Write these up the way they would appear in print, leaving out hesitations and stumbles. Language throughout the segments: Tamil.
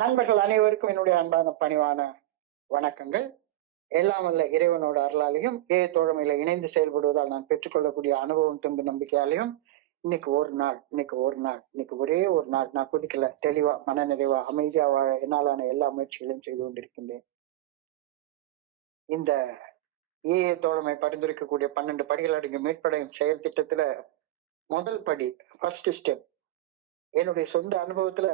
நண்பர்கள் அனைவருக்கும் என்னுடைய அன்பான பணிவான வணக்கங்கள். எல்லாம் வல்ல இறைவனோட அருளாலையும் தோழமையில இணைந்து செயல்படுவதால் நான் பெற்றுக்கொள்ளக்கூடிய அனுபவம் தும்பு நம்பிக்கையாலையும் இன்னைக்கு ஒரே ஒரு நாள் நான் குதிக்கல, தெளிவா மனநிறைவா அமைதியா வாழ என்னாலான எல்லா முயற்சிகளையும் செய்து கொண்டிருக்கின்றேன். இந்த தோழமை பரிந்துரைக்கக்கூடிய 12 படிகள் அடங்கிய மீட்படையும் செயல் திட்டத்துல முதல் படி, ஃபர்ஸ்ட் ஸ்டெப், என்னுடைய சொந்த அனுபவத்துல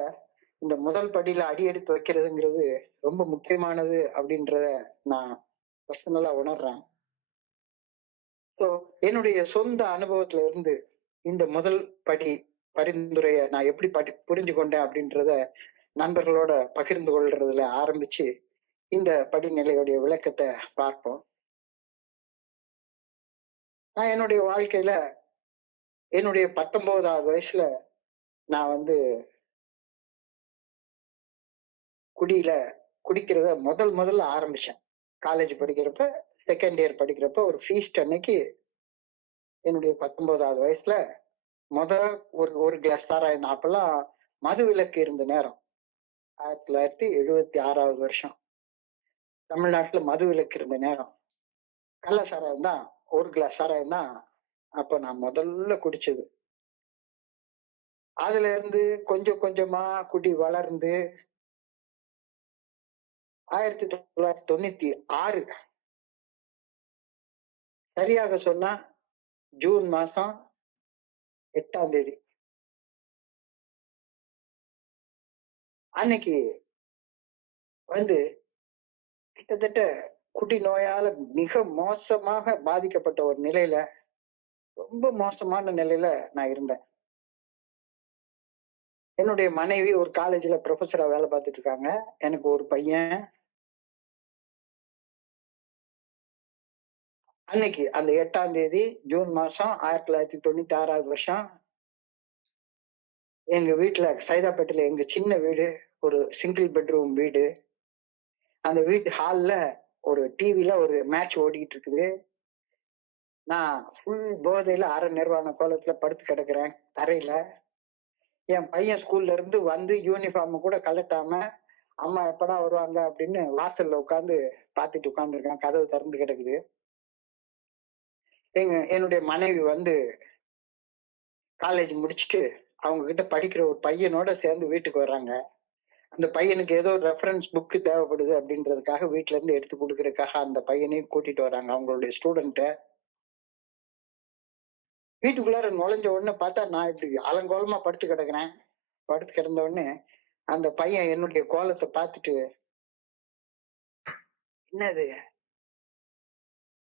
இந்த முதல் படியில அடி எடுத்து வைக்கிறதுங்கிறது ரொம்ப முக்கியமானது அப்படின்றத நான் பர்சனலா உணர்றேன். ஸோ என்னுடைய சொந்த அனுபவத்துல இருந்து இந்த முதல் படி பரிந்துரைய நான் எப்படி புரிஞ்சு கொண்டேன் அப்படின்றத நண்பர்களோட பகிர்ந்து கொள்றதுல ஆரம்பிச்சு இந்த படிநிலையுடைய விளக்கத்தை பார்ப்போம். நான் என்னுடைய வாழ்க்கையில என்னுடைய 19வது வயசுல நான் குடிக்கிறத முதல்ல ஆரம்பிச்சேன். காலேஜ் படிக்கிறப்ப, செகண்ட் இயர் படிக்கிறப்ப ஒரு ஃபீஸ்ட் அன்னைக்கு என்னுடைய 19வது வயசுல ஒரு கிளாஸ் சாராயம். அப்பெல்லாம் மது விலக்கு இருந்த நேரம், 1976வது வருஷம் தமிழ்நாட்டுல மது விலக்கு இருந்த நேரம். கள்ள சாராயம் தான், ஒரு கிளாஸ் சாராயம் தான் அப்ப நான் முதல்ல குடிச்சது. அதுல இருந்து கொஞ்சம் கொஞ்சமா குடி வளர்ந்து 1996 சரியாக சொன்னா ஜூன் மாசம் 8ஆம் தேதி அன்னைக்கு கிட்டத்தட்ட குடி நோயால மிக மோசமாக பாதிக்கப்பட்ட ஒரு நிலையில, ரொம்ப மோசமான நிலையில நான் இருந்தேன். என்னுடைய மனைவி ஒரு காலேஜ்ல ப்ரொஃபஸரா வேலை பார்த்துட்டு இருக்காங்க. எனக்கு ஒரு பையன். அன்னைக்கு அந்த 8ஆம் தேதி ஜூன் மாசம் 1996வது வருஷம் எங்க வீட்டுல சைதாப்பேட்டையில எங்க சின்ன வீடு, ஒரு சிங்கிள் பெட்ரூம் வீடு. அந்த வீட்டு ஹால்ல ஒரு டிவில ஒரு மேட்ச் ஓடிக்கிட்டு இருக்குது. நான் ஃபுல் போதையில அரை நிர்வாண கோலத்துல படுத்து கிடக்குறேன் தரையில. என் பையன் ஸ்கூல்ல இருந்து யூனிஃபார்ம் கூட கலட்டாம அம்மா எப்படா வருவாங்க அப்படின்னு வாசல்ல உட்காந்து பாத்துட்டு உட்காந்துருக்கான். கதவு திறந்து கிடக்குது. என்னுடைய மனைவி காலேஜ் முடிச்சுட்டு அவங்க கிட்ட படிக்கிற ஒரு பையனோட சேர்ந்து வீட்டுக்கு வர்றாங்க. அந்த பையனுக்கு ஏதோ ரெஃபரன்ஸ் புக்கு தேவைப்படுது அப்படின்றதுக்காக வீட்டுல இருந்து எடுத்து கொடுக்கறதுக்காக அந்த பையனையும் கூட்டிட்டு வர்றாங்க, அவங்களுடைய ஸ்டூடெண்ட்ட. வீட்டுக்குள்ளார நுழைஞ்ச உடனே பார்த்தா நான் இப்படி அலங்கோலமா படுத்து கிடக்குறேன். படுத்து கிடந்த உடனே அந்த பையன் என்னுடைய கோலத்தை பார்த்துட்டு, என்னது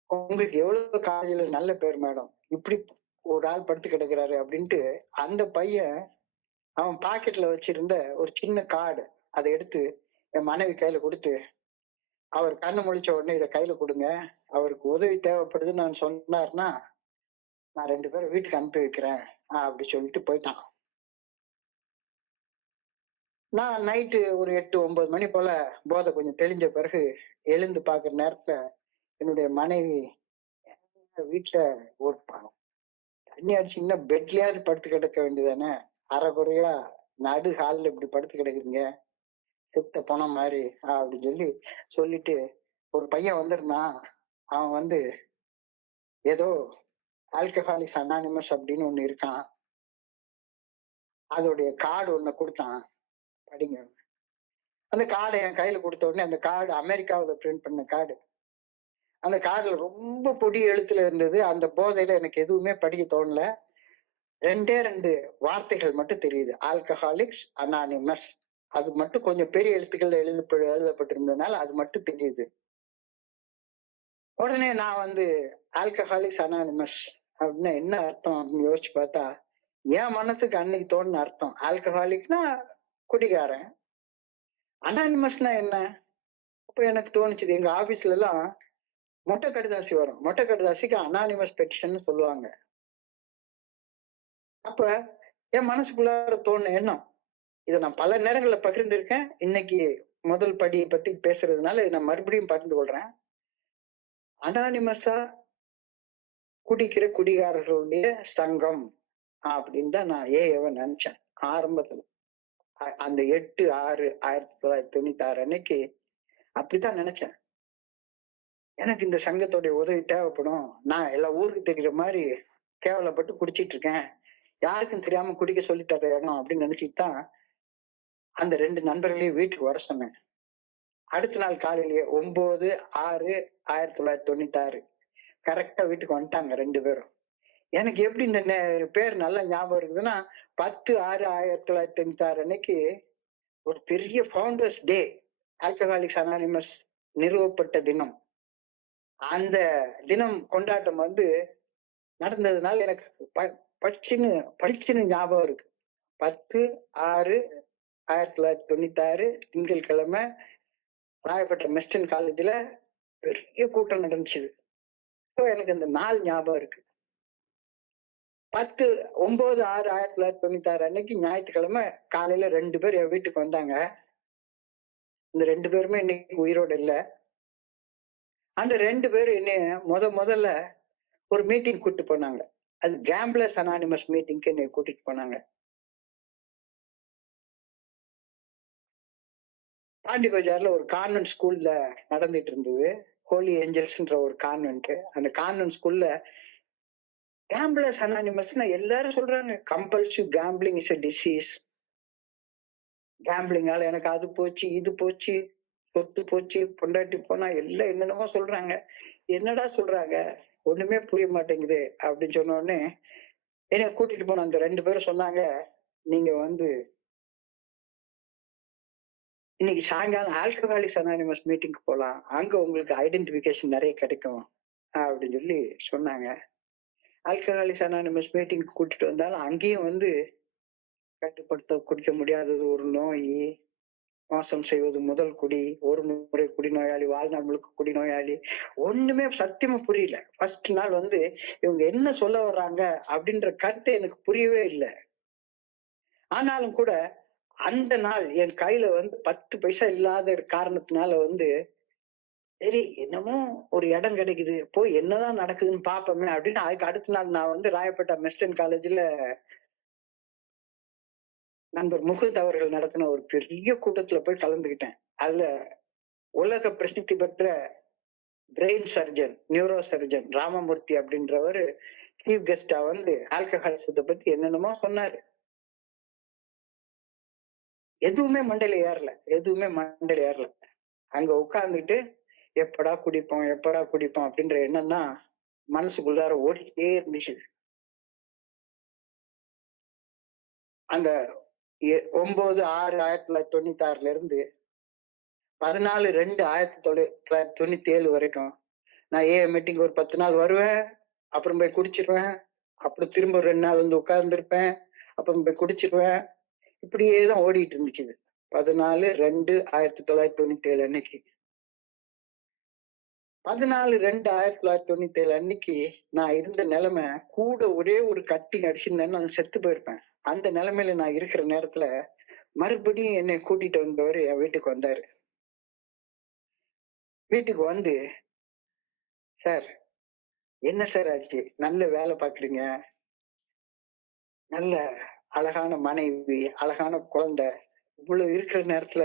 உங்களுக்கு எவ்வளவு காலேஜ்ல நல்ல பேர் மேடம், இப்படி ஒரு ஆள் படுத்து கிடக்குறாரு அப்படின்ட்டு அந்த பையன் அவன் பாக்கெட்ல வச்சிருந்த ஒரு சின்ன கார்டு அதை எடுத்து என் மனைவி கையில கொடுத்து, அவர் கண்ணு முழிச்ச உடனே இதை கையில கொடுங்க, அவருக்கு உதவி தேவைப்படுதுன்னு நான் சொன்னார்னா நான் 2 பேரும் வீட்டுக்கு அனுப்பி வைக்கிறேன் அப்படி சொல்லிட்டு போயிட்டான். நான் நைட்டு ஒரு 8-9 மணி போல போதை கொஞ்சம் தெளிஞ்ச பிறகு எழுந்து பாக்குற நேரத்துல என்னுடைய மனைவி வீட்டுல ஒரு தண்ணி அடிச்சீங்கன்னா பெட்லயாவது படுத்து கிடக்க வேண்டியதானே, அரைக்குறையா நடு ஹால்ல இப்படி படுத்து கிடக்குறீங்க செத்த பணம் மாதிரி அப்படின்னு சொல்லிட்டு ஒரு பையன் வந்திருந்தான். அவன் ஏதோ ஆல்கஹாலிக்ஸ் அனானிமஸ் அப்படின்னு ஒண்ணு இருக்கான், அதோடைய கார்டு ஒண்ணு கொடுத்தான், படிங்க. அந்த கார்டை என் கையில கொடுத்த உடனே, அந்த கார்டு அமெரிக்காவில் பிரிண்ட் பண்ண கார்டு. அந்த கார்டுல ரொம்ப பொடி எழுத்துல இருந்தது. அந்த போதையில எனக்கு எதுவுமே படிக்க தோணல. 2 வார்த்தைகள் மட்டும் தெரியுது, ஆல்கஹாலிக்ஸ் அனானிமஸ். அது மட்டும் கொஞ்சம் பெரிய எழுத்துக்கள் எழுதப்பட்டிருந்ததுனால அது மட்டும் தெரியுது. உடனே நான் ஆல்கஹாலிக்ஸ் அனானிமஸ் அப்படின்னா என்ன அர்த்தம் அப்படின்னு யோசிச்சு பார்த்தா, என் மனசுக்கு அன்னைக்கு தோணுன அர்த்தம், ஆல்கஹாலிக்னா குடிகாரன், அனானிமஸ்னா என்ன. அப்ப எனக்கு தோணுச்சுது, எங்க ஆபீஸ்ல எல்லாம் மொட்டை கடிதாசி வரும், மொட்டை கடிதாசிக்கு அனானிமஸ் பெட்டிஷன் சொல்லுவாங்க. அப்ப என் மனசுக்குள்ளார தோணுன எண்ணம், இதை நான் பல நேரங்கள்ல பகிர்ந்திருக்கேன், இன்னைக்கு முதல் படியை பத்தி பேசுறதுனால நான் மறுபடியும் பகிர்ந்து கொள்றேன். அனானிமஸா குடிக்கிற குடிகாரர்களுடைய சங்கம் அப்படின்னு தான் நான் நினைச்சேன் ஆரம்பத்துல. அந்த 8/6/1996 அன்னைக்கு அப்படித்தான் நினைச்சேன். எனக்கு இந்த சங்கத்தோடைய உதவி தேவைப்படும். நான் எல்லா ஊருக்கு தெரிகிற மாதிரி கேவலப்பட்டு குடிச்சிட்டு இருக்கேன். யாருக்கும் தெரியாம குடிக்க சொல்லி தர இடம் அப்படின்னு நினைச்சிட்டு தான் அந்த 2 நண்பர்களையும் வீட்டுக்கு வர சொன்னேன். அடுத்த நாள் காலையிலேயே 9/6/1996 கரெக்டா வீட்டுக்கு வந்துட்டாங்க 2 பேரும். எனக்கு எப்படி இந்த பேர் நல்லா ஞாபகம் இருக்குதுன்னா, 10/6/1996 அன்னைக்கு ஒரு பெரிய ஃபவுண்டர்ஸ் டே, ஆல்கஹாலிக்ஸ் அனானிமஸ் நிறுவப்பட்ட தினம். அந்த தினம் கொண்டாட்டம் நடந்ததுனால எனக்கு பளிச்சுன்னு ஞாபகம் இருக்கு. 10/6/1996 திங்கட்கிழமை ராயப்பேட்டை மெஸ்டன் காலேஜ்ல பெரிய கூட்டம் நடந்துச்சு. எனக்கு அந்த நாள் ஞாபகம் இருக்கு. 9/6/1996 அன்னைக்கு ஞாயிற்றுக்கிழமை காலையில 2 பேர் என் வீட்டுக்கு வந்தாங்க. இந்த 2 பேருமே இன்னைக்கு உயிரோட இல்ல. அந்த 2 பேரும் என்னைய முதல்ல ஒரு மீட்டிங் கூட்டிட்டு போனாங்க. அது கேம்பிளர்ஸ் அனானிமஸ் மீட்டிங்க்கு என்னை கூட்டிட்டு போனாங்க. பாண்டி பஜார்ல ஒரு கான்வென்ட் ஸ்கூல்ல நடந்துட்டு இருந்தது. ஹோலி ஏஞ்சல்ஸ்ன்ற ஒரு கான்வென்ட். அந்த கான்வென்ட் ஸ்கூல்ல கேம்பிளர்ஸ் அனானிமஸ்னா எல்லாரும் சொல்றாங்க, compulsive gambling is a disease. கேம்பிளிங்கால எனக்கு அது போச்சு, இது போச்சு, சொத்து போச்சு, பொண்டாட்டி போனா, எல்லாம் என்னென்னமோ சொல்றாங்க. என்னடா சொல்றாங்க, ஒண்ணுமே புரிய மாட்டேங்குது அப்படின்னு சொன்ன உடனே என்னை கூட்டிட்டு போன அந்த 2 பேரும் சொன்னாங்க, நீங்க இன்னைக்கு சாயங்காலம் ஆல்கஹாலிக்ஸ் அனானிமஸ் மீட்டிங்க்கு போலாம், அங்க உங்களுக்கு ஐடென்டிபிகேஷன் நிறைய கிடைக்கும் அப்படின்னு சொல்லி சொன்னாங்க. ஆல்கஹாலிக்ஸ் அனானிமஸ் மீட்டிங் கூட்டிட்டு வந்தாலும் அங்கேயும் கட்டுப்படுத்த குடிக்க முடியாதது ஒரு நோய், மோசம் செய்வது முதல் குடி, ஒரு முறை குடிநோயாளி, வாழ்நாள் முழுக்க குடிநோயாளி, ஒண்ணுமே சத்தியமா புரியல. ஃபர்ஸ்ட் நாள் இவங்க என்ன சொல்ல வர்றாங்க அப்படின்ற கருத்து எனக்கு புரியவே இல்லை. ஆனாலும் கூட அந்த நாள் என் கையில 10 பைசா இல்லாத காரணத்தினால சரி என்னமோ ஒரு இடம் கிடைக்குது, போய் என்னதான் நடக்குதுன்னு பாப்போமே அப்படின்னு அதுக்கு அடுத்த நாள் நான் ராயப்பேட்டை மெஸ்டன் காலேஜ்ல நண்பர் முகுந்த் அவர்கள் நடத்தின ஒரு பெரிய கூட்டத்துல போய் கலந்துகிட்டேன். அதுல உலக பிரசித்தி பெற்ற brain surgeon, neuro surgeon Ramamurthy அப்படின்றவர் சீஃப் கெஸ்டா ஆல்கஹாலிசத்தை பத்தி என்னென்னமோ சொன்னாரு. எதுவுமே மண்டையில ஏறல. அங்க உட்கார்ந்துட்டு எப்படா குடிப்போம் அப்படின்ற எண்ணம் தான் மனசுக்குள்ளார ஓடிக்கிட்டே இருந்துச்சு. அந்த 9/6/1996 இருந்து 14/2/1997 வரைக்கும் நான் மீட்டிங் ஒரு 10 நாள் வருவேன், அப்புறம் போய் குடிச்சிருவேன், அப்புறம் திரும்ப 2 நாள் உட்கார்ந்துருப்பேன், அப்புறம் போய் குடிச்சிருவேன். இப்படியேதான் ஓடிட்டு இருந்துச்சு. 14/2/1997 அன்னைக்கு 14/2/1997 அன்னைக்கு நான் இருந்த நிலைமை கூட ஒரே ஒரு கட்டி அடிச்சிருந்தேன்னு நான் செத்து போயிருப்பேன். அந்த நிலைமையில நான் இருக்கிற நேரத்துல மறுபடியும் என்னை கூட்டிட்டு வந்தவர் என் வீட்டுக்கு வந்தாரு. வீட்டுக்கு சார் என்ன சார் ஆச்சு, நல்ல வேலை பாக்குறீங்க, நல்ல அழகான மனைவி, அழகான குழந்தை, இவ்வளவு இருக்கிற நேரத்துல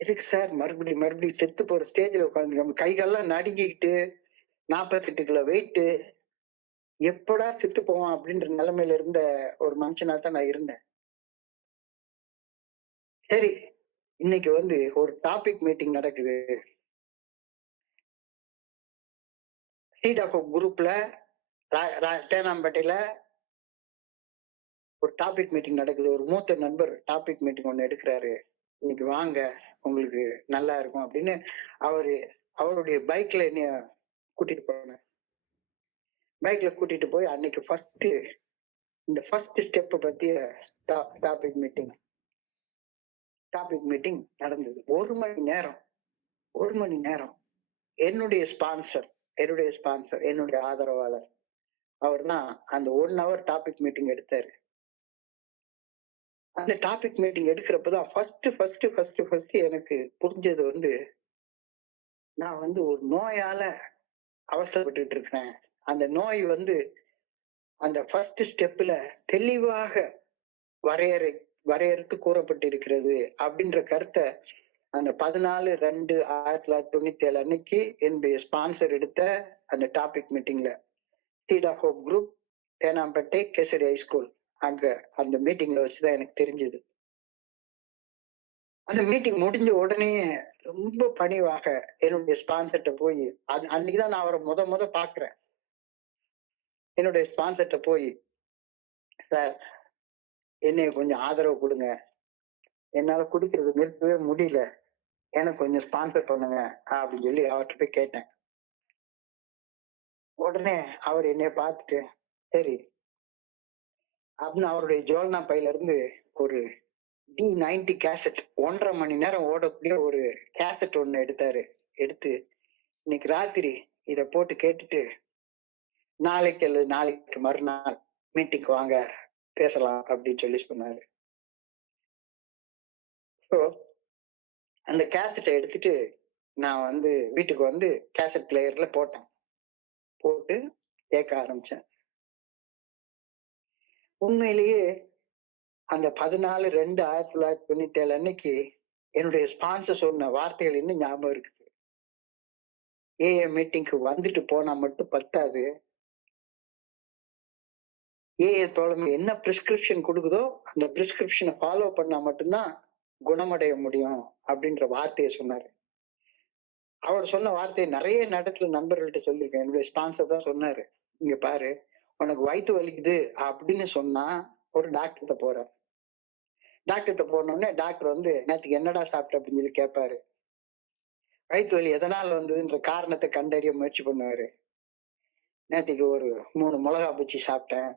எதுக்கு சார் மறுபடியும் செத்து போற ஸ்டேஜ்ல உட்காந்து நம்ம கைகள்லாம் நடுங்கிக்கிட்டு 48 கிலோ வெயிட், எப்படா செத்து போவான் அப்படின்ற நிலைமையில இருந்த ஒரு மனுஷனா தான் நான் இருந்தேன். சரி, இன்னைக்கு ஒரு டாபிக் மீட்டிங் நடக்குது. குரூப்ல தேனாம்பேட்டையில ஒரு டாபிக் மீட்டிங் நடக்குது. ஒரு மூத்த நண்பர் டாபிக் மீட்டிங் ஒண்ணு எடுக்கிறாரு, இன்னைக்கு வாங்க உங்களுக்கு நல்லா இருக்கும் அப்படின்னு அவருடைய பைக்ல என்னைய கூட்டிட்டு போனார். பைக்ல கூட்டிட்டு போய் அன்னைக்கு இந்த ஃபர்ஸ்ட் ஸ்டெப் பத்திய டாபிக் மீட்டிங் நடந்தது. 1 மணி நேரம் என்னுடைய ஸ்பான்சர், என்னுடைய ஆதரவாளர் அவர் தான் அந்த 1 hour டாபிக் மீட்டிங் எடுத்தாரு. அந்த டாபிக் மீட்டிங் எடுக்கிறப்பதான் ஃபர்ஸ்ட் எனக்கு புரிஞ்சது நான் ஒரு நோயால அவஸ்தைப்பட்டு இருக்கிறேன். அந்த நோய் அந்த ஃபர்ஸ்ட் ஸ்டெப்ல தெளிவாக வரையறுத்து கூறப்பட்டிருக்கிறது அப்படின்ற கருத்தை அந்த 14/2/1997 அன்னைக்கு என்னுடைய ஸ்பான்சர் எடுத்த அந்த டாபிக் மீட்டிங்ல seed of hope group, Teynampet, Kesari high school, அங்க அந்த மீட்டிங்ல வச்சுதான் எனக்கு தெரிஞ்சது. அந்த மீட்டிங் முடிஞ்ச உடனே ரொம்ப பணிவாக என்னுடைய ஸ்பான்சர்ட்ட போய், அன்னைக்குதான் நான் அவரை முத பாக்குறேன். என்னுடைய ஸ்பான்சர்ட்ட போய், சார் என்னைய கொஞ்சம் ஆதரவு கொடுங்க, என்னால குடிக்கிறது நிறுத்தவே முடியல, எனக்கு கொஞ்சம் ஸ்பான்சர் பண்ணுங்க அப்படின்னு சொல்லி அவர்கிட்ட போய் கேட்டேன். உடனே அவர் என்னைய பார்த்துட்டு, சரி அப்படின்னு அவருடைய ஜோல்னா பையில இருந்து ஒரு D90 கேசட், 1.5 மணி நேரம் ஓடக்கூடிய ஒரு கேசட் ஒண்ணு எடுத்தாரு. எடுத்து, இன்னைக்கு ராத்திரி இத போட்டு கேட்டுட்டு நாளைக்கு அல்லது நாளைக்கு மறுநாள் மீட்டிங்க்கு வாங்க பேசலாம் அப்படின்னு சொல்லி சொன்னாரு. ஸோ அந்த கேசட்டை எடுத்துட்டு நான் வந்து வீட்டுக்கு வந்து கேசட் பிளேயர்ல போட்டேன். போட்டு கேட்க ஆரம்பிச்சேன். உண்மையிலேயே அந்த 14/2/1997 அன்னைக்கு என்னுடைய ஸ்பான்சர் சொன்ன வார்த்தைகள் இன்னும் ஞாபகம் இருக்குது. ஏஏ மீட்டிங்க்கு வந்துட்டு போனா மட்டும் பத்தாது, ஏஏ தோழமை என்ன பிரிஸ்கிரிப்ஷன் கொடுக்குதோ அந்த பிரிஸ்கிரிப்ஷனை ஃபாலோ பண்ணா மட்டும்தான் குணமடைய முடியும் அப்படின்ற வார்த்தையை சொன்னாரு. அவர் சொன்ன வார்த்தையை நிறைய நேரத்துல நண்பர்கள்ட்ட சொல்லியிருக்கேன். என்னுடைய ஸ்பான்சர் தான் சொன்னாரு, இங்க பாரு உனக்கு வயிற்று வலிக்குது அப்படின்னு சொன்னா ஒரு டாக்டர்கிட்ட போற, டாக்டர்கிட்ட போனோடனே டாக்டர் வந்து நேற்றுக்கு என்னடா சாப்பிட்ட அப்படின்னு சொல்லி கேட்பாரு. வயிற்று வலி எதனால வந்ததுன்ற காரணத்தை கண்டறிய முயற்சி பண்ணுவாரு. நேற்றுக்கு ஒரு 3 மிளகா பச்சி சாப்பிட்டேன்,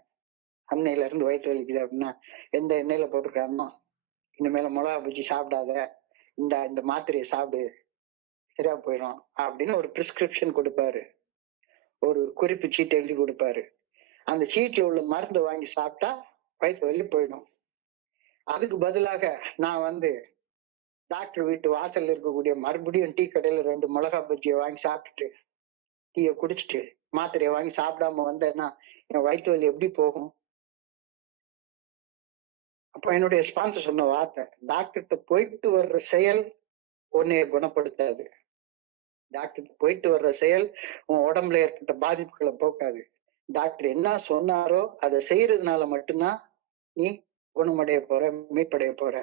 அன்னையில இருந்து வயிற்று வலிக்குது அப்படின்னா, எந்த எண்ணெயில போட்டிருக்கானோ இனிமேல மிளகா பச்சி சாப்பிடாத, இந்த மாத்திரையை சாப்பிடு சரியா போயிடும் அப்படின்னு ஒரு பிரிஸ்கிரிப்ஷன் கொடுப்பாரு. ஒரு குறிப்பு சீட்டு எழுதி கொடுப்பாரு. அந்த சீட்ல உள்ள மருந்து வாங்கி சாப்பிட்டா வயிற்று வலி போயிடும். அதுக்கு பதிலாக நான் வந்து டாக்டர் வீட்டு வாசல்ல இருக்கக்கூடிய மறுபடியும் டீ கடையில 2 மிளகா பஜ்ஜியை வாங்கி சாப்பிட்டுட்டு டீயை குடிச்சிட்டு மாத்திரையை வாங்கி சாப்பிடாம வந்தேன்னா என் வயிற்று வலி எப்படி போகும்? அப்ப என்னுடைய ஸ்பான்சர் சொன்ன வார்த்தை, டாக்டர்கிட்ட போயிட்டு வர்ற செயல் உன்னைய குணப்படுத்தாது, டாக்டருக்கு போயிட்டு வர்ற செயல் உன் உடம்புல ஏற்பட்ட பாதிப்புகளை போக்காது, டாக்டர் என்ன சொன்னாரோ அதை செய்யறதுனால மட்டும்தான் நீ குணமடைய போற, மீட்படைய போற.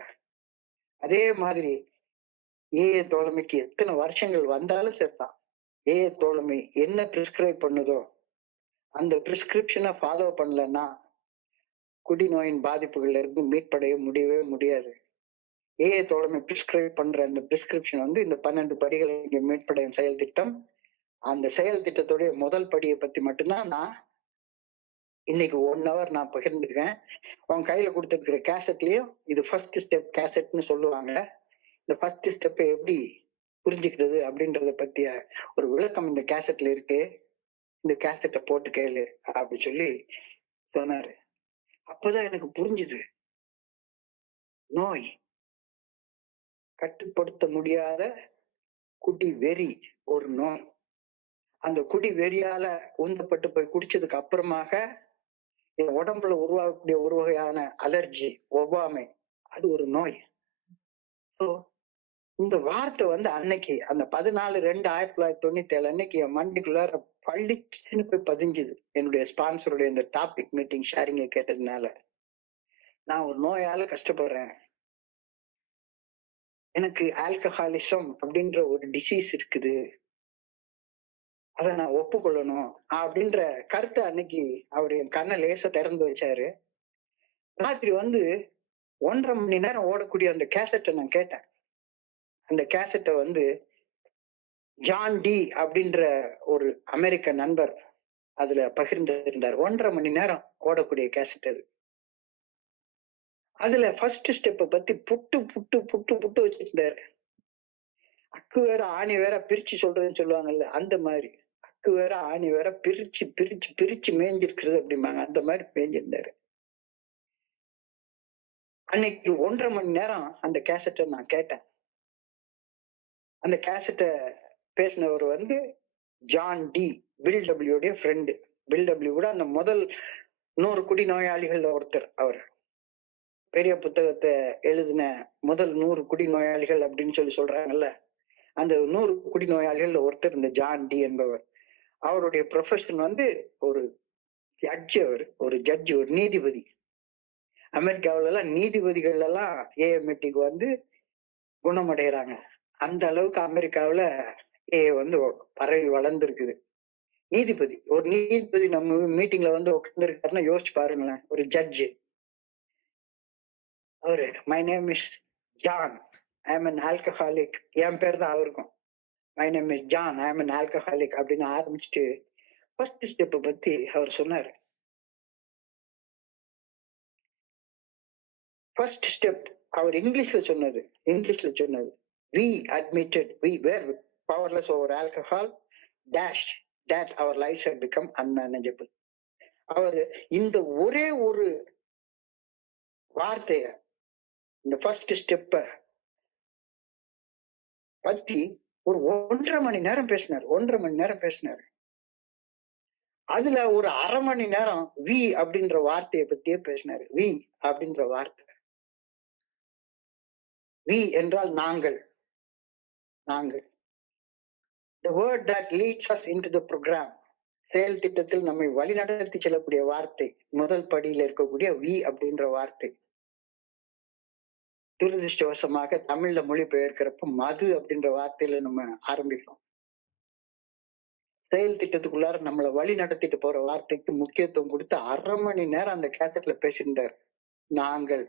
அதே மாதிரி ஏஏ தோழமைக்கு எத்தனை வருஷங்கள் வந்தாலும் சரிதான், ஏஏ தோழமை என்ன பிரிஸ்கிரைப் பண்ணுதோ அந்த பிரிஸ்கிரிப்ஷனை ஃபாலோ பண்ணலன்னா குடிநோயின் பாதிப்புகள்ல இருந்து மீட்படைய முடியவே முடியாது. ஏஏ தோழமை பிரிஸ்கிரைப் பண்ற அந்த பிரிஸ்கிரிப்ஷன் வந்து இந்த 12 படிகள் மீட்படையும் செயல் திட்டம். அந்த செயல் திட்டத்துடைய முதல் படியை பத்தி மட்டும்தான் நான் இன்னைக்கு 1 hour நான் பகிர்ந்துக்கிறேன். உன் கையில கொடுத்துருக்கிற கேசட்லயும் இது ஃபர்ஸ்ட் ஸ்டெப் கேசட்னு சொல்லுவாங்க. இந்த ஃபர்ஸ்ட் ஸ்டெப்பை எப்படி புரிஞ்சுக்கிறது அப்படின்றத பத்திய ஒரு விளக்கம் இந்த கேசட்ல இருக்கு, இந்த கேசட்டை போட்டு கேளு அப்படி சொல்லி சொன்னாரு. அப்பதான் எனக்கு புரிஞ்சுது, நோய் கட்டுப்படுத்த முடியாத குடி வெறி ஒரு நோய். அந்த குடி வெறியால உந்தப்பட்டு போய் குடிச்சதுக்கு அப்புறமாக என் உடம்புல உருவாகக்கூடிய ஒரு வகையான அலர்ஜி, ஒவ்வாமை, அது ஒரு நோய். இந்த வார்த்தை வந்து அன்னைக்கு அந்த 14/2/1997 அன்னைக்கு என் மண்டிக்குள்ளார பள்ளிச்சுன்னு போய் பதிஞ்சுது. என்னுடைய ஸ்பான்சருடைய இந்த டாபிக் மீட்டிங் ஷேரிங்க கேட்டதுனால, நான் ஒரு நோயால கஷ்டப்படுறேன், எனக்கு ஆல்கஹாலிசம் அப்படின்ற ஒரு டிசீஸ் இருக்குது, அதை நான் ஒப்புக்கொள்ளணும் அப்படின்ற கருத்தை அன்னைக்கு அவர் என் கண்ணை லேசா திறந்து வச்சாரு. ராத்திரி வந்து 1.5 மணி நேரம் ஓடக்கூடிய அந்த கேசட்டை நான் கேட்டேன். அந்த கேசட்டை வந்து ஜான் டி அப்படின்ற ஒரு அமெரிக்க நண்பர் அதுல பகிர்ந்திருந்தார். 1.5 மணி நேரம் ஓடக்கூடிய கேசட் அது. அதுல ஃபர்ஸ்ட் ஸ்டெப்பை பத்தி புட்டு புட்டு புட்டு புட்டு வச்சிருந்தாரு. அக்கு வேற ஆணி வேற பிரிச்சு சொல்றதுன்னு சொல்லுவாங்கல்ல, அந்த மாதிரி அக்கு வேற ஆணி வேற பிரிச்சு பிரிச்சு பிரிச்சு மேய்ஞ்சிருக்கிறது அப்படிம்பாங்க, அந்த மாதிரி மேய்ஞ்சிருந்தாரு. அன்னைக்கு 1.5 மணி நேரம் அந்த கேசட்டை நான் கேட்டேன். அந்த கேசட்டை பேசினவர் வந்து ஜான் டி, பில் டபிள்யூடைய ஃப்ரெண்டு. பில் டபிள்யூ கூட அந்த முதல் 100 குடி நோயாளிகள் ஒருத்தர் அவர். பெரிய புத்தகத்தை எழுதின முதல் 100 குடிநோயாளிகள் அப்படின்னு சொல்லி சொல்றாங்கல்ல, அந்த 100 குடிநோயாளிகள் ஒருத்தர் இந்த ஜான் டி என்பவர். அவருடைய ப்ரொஃபஷன் வந்து ஒரு ஜட்ஜ், ஒரு நீதிபதி. அமெரிக்காவில எல்லாம் நீதிபதிகள் எல்லாம் ஏஎம்டிக்கு வந்து குணமடைகிறாங்க. அந்த அளவுக்கு அமெரிக்காவில வந்து பரவி வளர்ந்துருக்குது. ஒரு நீதிபதி நம்ம மீட்டிங்ல வந்து உட்கார்ந்துருக்காருன்னா யோசிச்சு பாருங்களேன். ஒரு ஜட்ஜு, அவரு my name is John, I am an alcoholic. என் பேர் தான் அவருக்கும். My name is John, I am an alcoholic அப்படின்னு ஆரம்பிச்சுட்டு ஃபர்ஸ்ட் ஸ்டெப் பத்தி அவர் சொன்னாரு. ஃபர்ஸ்ட் ஸ்டெப் அவர் இங்கிலீஷ்ல சொன்னது. we admitted we were powerless over alcohol dash that our lives had become unmanageable. அவர் இந்த ஒரே ஒரு வார்த்தைய, இந்த ஃபர்ஸ்ட் ஸ்டெப்ப பத்தி ஒரு 1.5 மணி நேரம் பேசினார். அதுல ஒரு 1/2 மணி நேரம் வி அப்படின்ற வார்த்தையை பத்தியே பேசினாரு. வி அப்படின்ற வார்த்தை, வி என்றால் நாங்கள். the word that leads us into the program, செயல் திட்டத்தில் நம்மை வழிநடத்தி செல்லக்கூடிய வார்த்தை, முதல் படியில இருக்கக்கூடிய வி அப்படின்ற வார்த்தை. துரதிருஷ்டவசமாக தமிழ்ல மொழிபெயர்க்கிறப்ப மது அப்படின்ற வார்த்தையில நம்ம ஆரம்பிக்கிறோம். செயல் திட்டத்துக்குள்ளார நம்மளை வழி நடத்திட்டு போற வார்த்தைக்கு முக்கியத்துவம் கொடுத்து 1/2 மணி நேரம் அந்த கேசட்ல பேசியிருந்தார். நாங்கள்,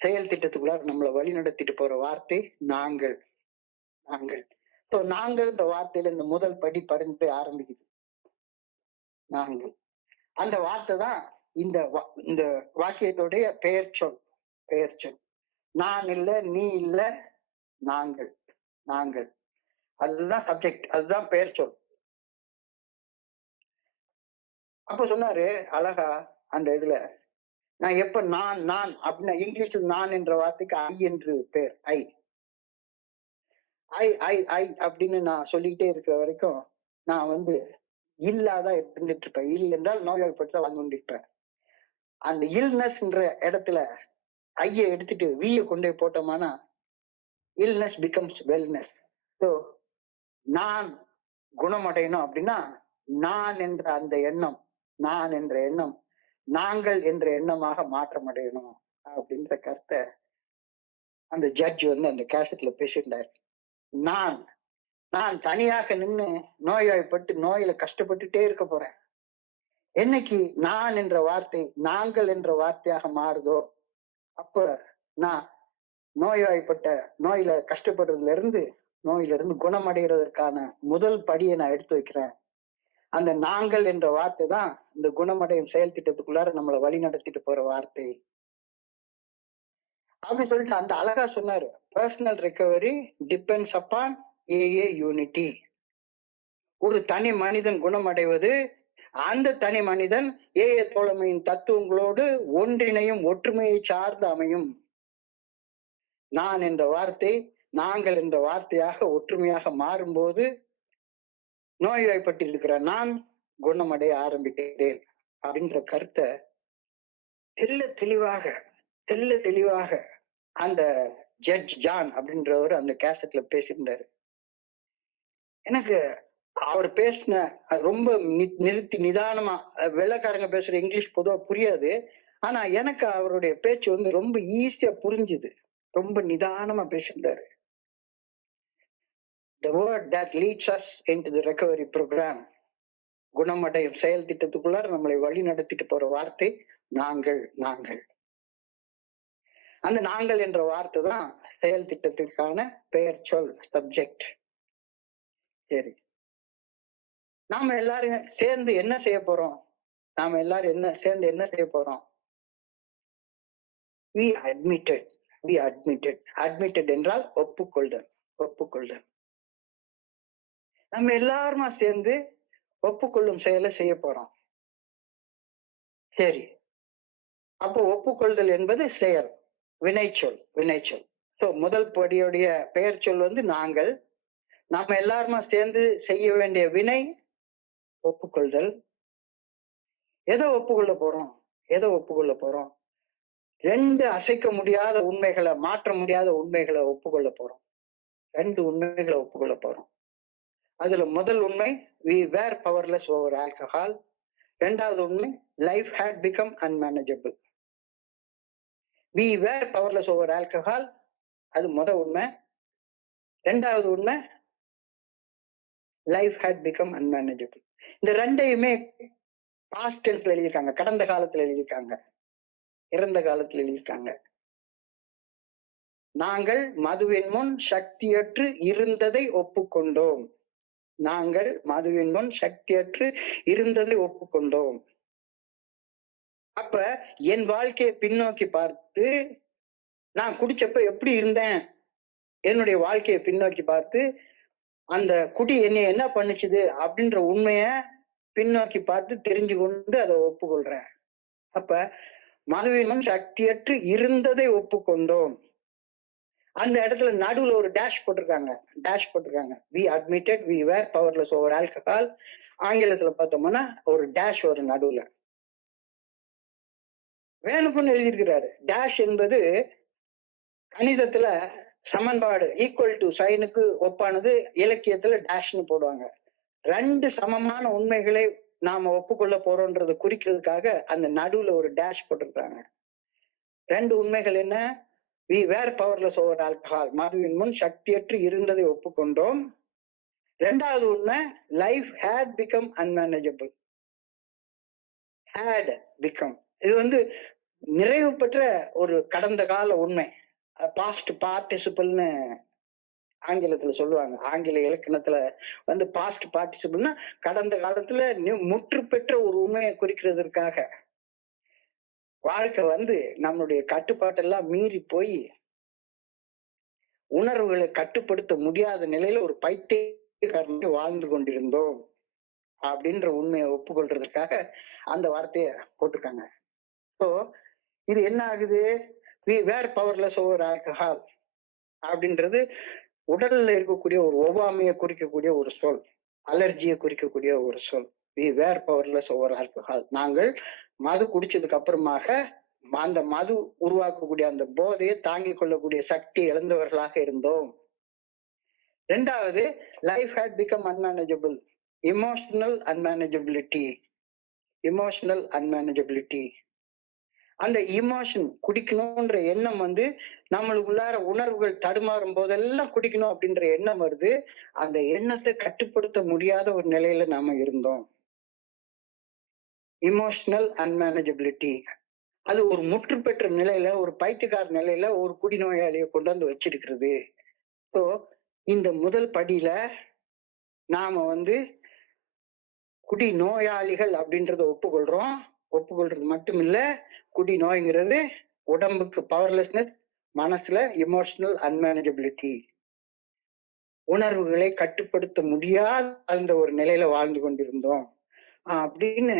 செயல் திட்டத்துக்குள்ளார நம்மளை வழி நடத்திட்டு போற வார்த்தை நாங்கள். நாங்கள் இந்த வார்த்தையில இந்த முதல் படி பரிந்து ஆரம்பிக்குது. நாங்கள், அந்த வார்த்தை தான் இந்த வாக்கியத்துடைய பெயர் சொல். நான் இல்ல, நீ இல்ல, நாங்கள். அதுதான் சப்ஜெக்ட், அதுதான் பெயர் சொல். அப்ப சொன்னாரு அழகா அந்த இதுல, நான் எப்ப நான் அப்படின்னா இங்கிலீஷ்ல நான் என்ற வார்த்தைக்கு ஐ என்று பேர். ஐ அப்படின்னு நான் சொல்லிக்கிட்டே இருக்கிற வரைக்கும் நான் வந்து இல்லாதான் இருந்துட்டு இருப்பேன். இல் என்றால் நோய்வாய்ப்பட்டு தான் வாழ்ந்து கொண்டிருப்பேன். அந்த இல்னஸ்ன்ற இடத்துல ஐய எடுத்துட்டு வீய கொண்டே போட்டோம்னா இல்னஸ் பிகம்ஸ் வெல்னஸ். ஸோ நான் குணமடையணும் அப்படின்னா நான் என்ற அந்த எண்ணம், நாங்கள் என்ற எண்ணமாக மாற்றம் அடையணும் அப்படின்ற கருத்தை அந்த ஜட்ஜ் வந்து அந்த கேசட்ல பேசியிருந்தாரு. நான் தனியாக நின்று நோய்வாய்ப்பட்டு நோயில கஷ்டப்பட்டுட்டே இருக்க போறேன். என்னைக்கு நான் என்ற வார்த்தை நாங்கள் என்ற வார்த்தையாக மாறுதோ அப்ப நான் நோய்வாய்ப்பட்ட நோயில கஷ்டப்படுறதுல இருந்து குணமடைகிறதற்கான முதல் படியை நான் எடுத்து வைக்கிறேன். அந்த நாங்கள் என்ற வார்த்தை தான் இந்த குணமடையும் செயல் திட்டத்துக்குள்ளார நம்மளை வழி நடத்திட்டு போற வார்த்தை அப்படின்னு சொல்லிட்டு அந்த அழகா சொன்னாரு. Personal recovery depends upon AA unity. ஒரு தனி மனிதன் குணமடைவது அந்த தனி மனிதன் ஏஏ தோழமையின் தத்துவங்களோடு ஒன்றிணையும் ஒற்றுமையை சார்ந்து அமையும். நான் என்ற வார்த்தை நாங்கள் என்ற வார்த்தையாக ஒற்றுமையாக மாறும்போது நோய்வாய்ப்பட்டிருக்கிற நான் குணமடைய ஆரம்பிக்கிறேன் அப்படின்ற கருத்தை தெல்ல தெளிவாக அந்த ஜட்ஜ் ஜான் அப்படின்றவர் அந்த கேசட்ல பேசியிருந்தாரு. எனக்கு அவர் பேசின ரொம்ப நிறுத்தி நிதானமா, வெள்ளைக்காரங்க பேசுற இங்கிலீஷ் பொதுவா புரியாது, ஆனா எனக்கு அவருடைய பேச்சு வந்து ரொம்ப ஈஸியா புரிஞ்சுது. ரொம்ப நிதானமா பேசியிருந்தாரு. The word that leads us into the recovery program, குணமடையும் செயல் திட்டத்துக்குள்ளார நம்மளை வழி நடத்திட்டு போற வார்த்தை நாங்கள். அந்த நாங்கள் என்ற வார்த்தை தான் செயல் திட்டத்திற்கான பெயர் சொல், சப்ஜெக்ட். சரி, நாம எல்லாரும் சேர்ந்து என்ன செய்ய போறோம்? we admitted என்றால் ஒப்புக்கொள்தல். நம்ம எல்லாருமா சேர்ந்து ஒப்புக்கொள்ளும் செயலை செய்ய போறோம். சரி, அப்போ ஒப்புக்கொள்தல் என்பது செயல், வினைச்சொல். சோ முதல் படியுடைய பெயர் சொல் வந்து நாங்கள். நாம எல்லாருமா சேர்ந்து செய்ய வேண்டிய வினை ஒப்புக்கொள்தல். எதை ஒப்புக்கொள்ள போறோம்? 2 அசைக்க முடியாத உண்மைகளை, மாற்ற முடியாத உண்மைகளை ஒப்புக்கொள்ள போறோம். 2 உண்மைகளை ஒப்புக்கொள்ள போறோம். அதுல முதல் உண்மை, we were powerless over alcohol. 2வது உண்மை, life had become unmanageable. we were powerless over alcohol, அது முதல் உண்மை. 2வது உண்மை, life had become unmanageable. இந்த ரெண்டையுமே பாஸ்ட் டென்ஸ்ல எழுதியிருக்காங்க, கடந்த காலத்துல எழுதியிருக்காங்க, இறந்த காலத்துல எழுதியிருக்காங்க. நாங்கள் மதுவின் முன் சக்தியற்று இருந்ததை ஒப்புக்கொண்டோம். நாங்கள் மதுவின் முன் சக்தியற்று இருந்ததை ஒப்புக்கொண்டோம். அப்ப என் வாழ்க்கையை பின்னோக்கி பார்த்து, நான் குடிச்சப்ப எப்படி இருந்தேன், என்னுடைய வாழ்க்கையை பின்னோக்கி பார்த்து, அந்த குடி என்னை என்ன பண்ணுச்சுது அப்படின்ற உண்மைய பின்னோக்கி பார்த்து தெரிஞ்சு கொண்டு அதை ஒப்புக்கொள்றேன். அப்ப மதுவின் முன் சக்தியற்று இருந்ததை ஒப்புக்கொண்டோம். அந்த இடத்துல நடுவுல ஒரு டேஷ் போட்டிருக்காங்க. we admitted we were powerless over alcohol. ஆங்கிலத்துல பார்த்தோம்னா ஒரு டேஷ் ஒரு நடுவுல வேணுக்குன்னு எழுதியிருக்கிறாரு. டேஷ் என்பது கணிதத்துல சமன்பாடு, ஈக்குவல் டு சைனுக்கு ஒப்பானது. இலக்கியத்துல டேஷ்னு போடுவாங்க. 2 சமமான உண்மைகளை நாம ஒப்புக்கொள்ள போறோம்ன்றதை குறிக்கிறதுக்காக அந்த நடுவுல ஒரு டேஷ் போட்டிருக்காங்க. 2 உண்மைகள் என்ன? we were powerless over alcohol. மதுவின் முன் சக்தியற்று இருந்ததை ஒப்புக்கொண்டோம். 2வது உண்மை, life had become unmanageable. had become, இது நிறைவு பெற்ற ஒரு கடந்த கால உண்மை. பாஸ்ட் பார்ட்டிசிபிள்னு ஆங்கிலத்துல சொல்லுவாங்க. ஆங்கில இலக்கணத்துல பாஸ்ட் பார்ட்டிசிபிள்னா கடந்த காலத்துல முற்று பெற்ற ஒரு உண்மையை குறிக்கிறதுக்காக. வாழ்க்கை நம்மளுடைய கட்டுப்பாட்டெல்லாம் மீறி போய் உணர்வுகளை கட்டுப்படுத்த முடியாத நிலையில ஒரு பைத்தியக்காரன் வாழ்ந்து கொண்டிருந்தோம் அப்படின்ற உண்மையை ஒப்புக்கொள்றதுக்காக அந்த வார்த்தைய போட்டிருக்காங்க. ஸோ இது என்ன ஆகுது? we were powerless over alcohol அப்படின்றது உடல்ல இருக்கக்கூடிய ஒரு ஒவ்வாமையை குறிக்கக்கூடிய ஒரு சொல், அலர்ஜியை குறிக்கக்கூடிய ஒரு சொல். we were powerless over alcohol. நாங்கள் மது குடிச்சதுக்கு அப்புறமாக அந்த மது உருவாக்கக்கூடிய அந்த போதையை தாங்கிக் கொள்ளக்கூடிய சக்தி இழந்தவர்களாக இருந்தோம். 2வது, life had become unmanageable. emotional unmanageability. அந்த இமோஷன், குடிக்கணும்ன்ற எண்ணம் நம்மளுக்குள்ளார உணர்வுகள் தடுமாறும் போதெல்லாம் குடிக்கணும் அப்படின்ற எண்ணம் வருது. அந்த எண்ணத்தை கட்டுப்படுத்த முடியாத ஒரு நிலையில நாம இருந்தோம். இமோஷனல் அன்மேனேஜபிலிட்டி, அது ஒரு முற்று பெற்ற நிலையில, ஒரு பைத்தியக்கார நிலையில ஒரு குடிநோயாளியை கொண்டு வச்சிருக்கிறது. ஸோ இந்த முதல் படியில நாம குடி நோயாளிகள் அப்படின்றத ஒப்புக்கொள்றோம். ஒப்புக்கொள்றது மட்டும் இல்ல, குடி நோய்ங்கிறது உடம்புக்கு பவர்லெஸ்னஸ், மனசுல இமோஷனல் அன்மேனேஜபிலிட்டி, உணர்வுகளை கட்டுப்படுத்த முடியாத அந்த ஒரு நிலையில வாழ்ந்து கொண்டிருந்தோம் அப்படின்னு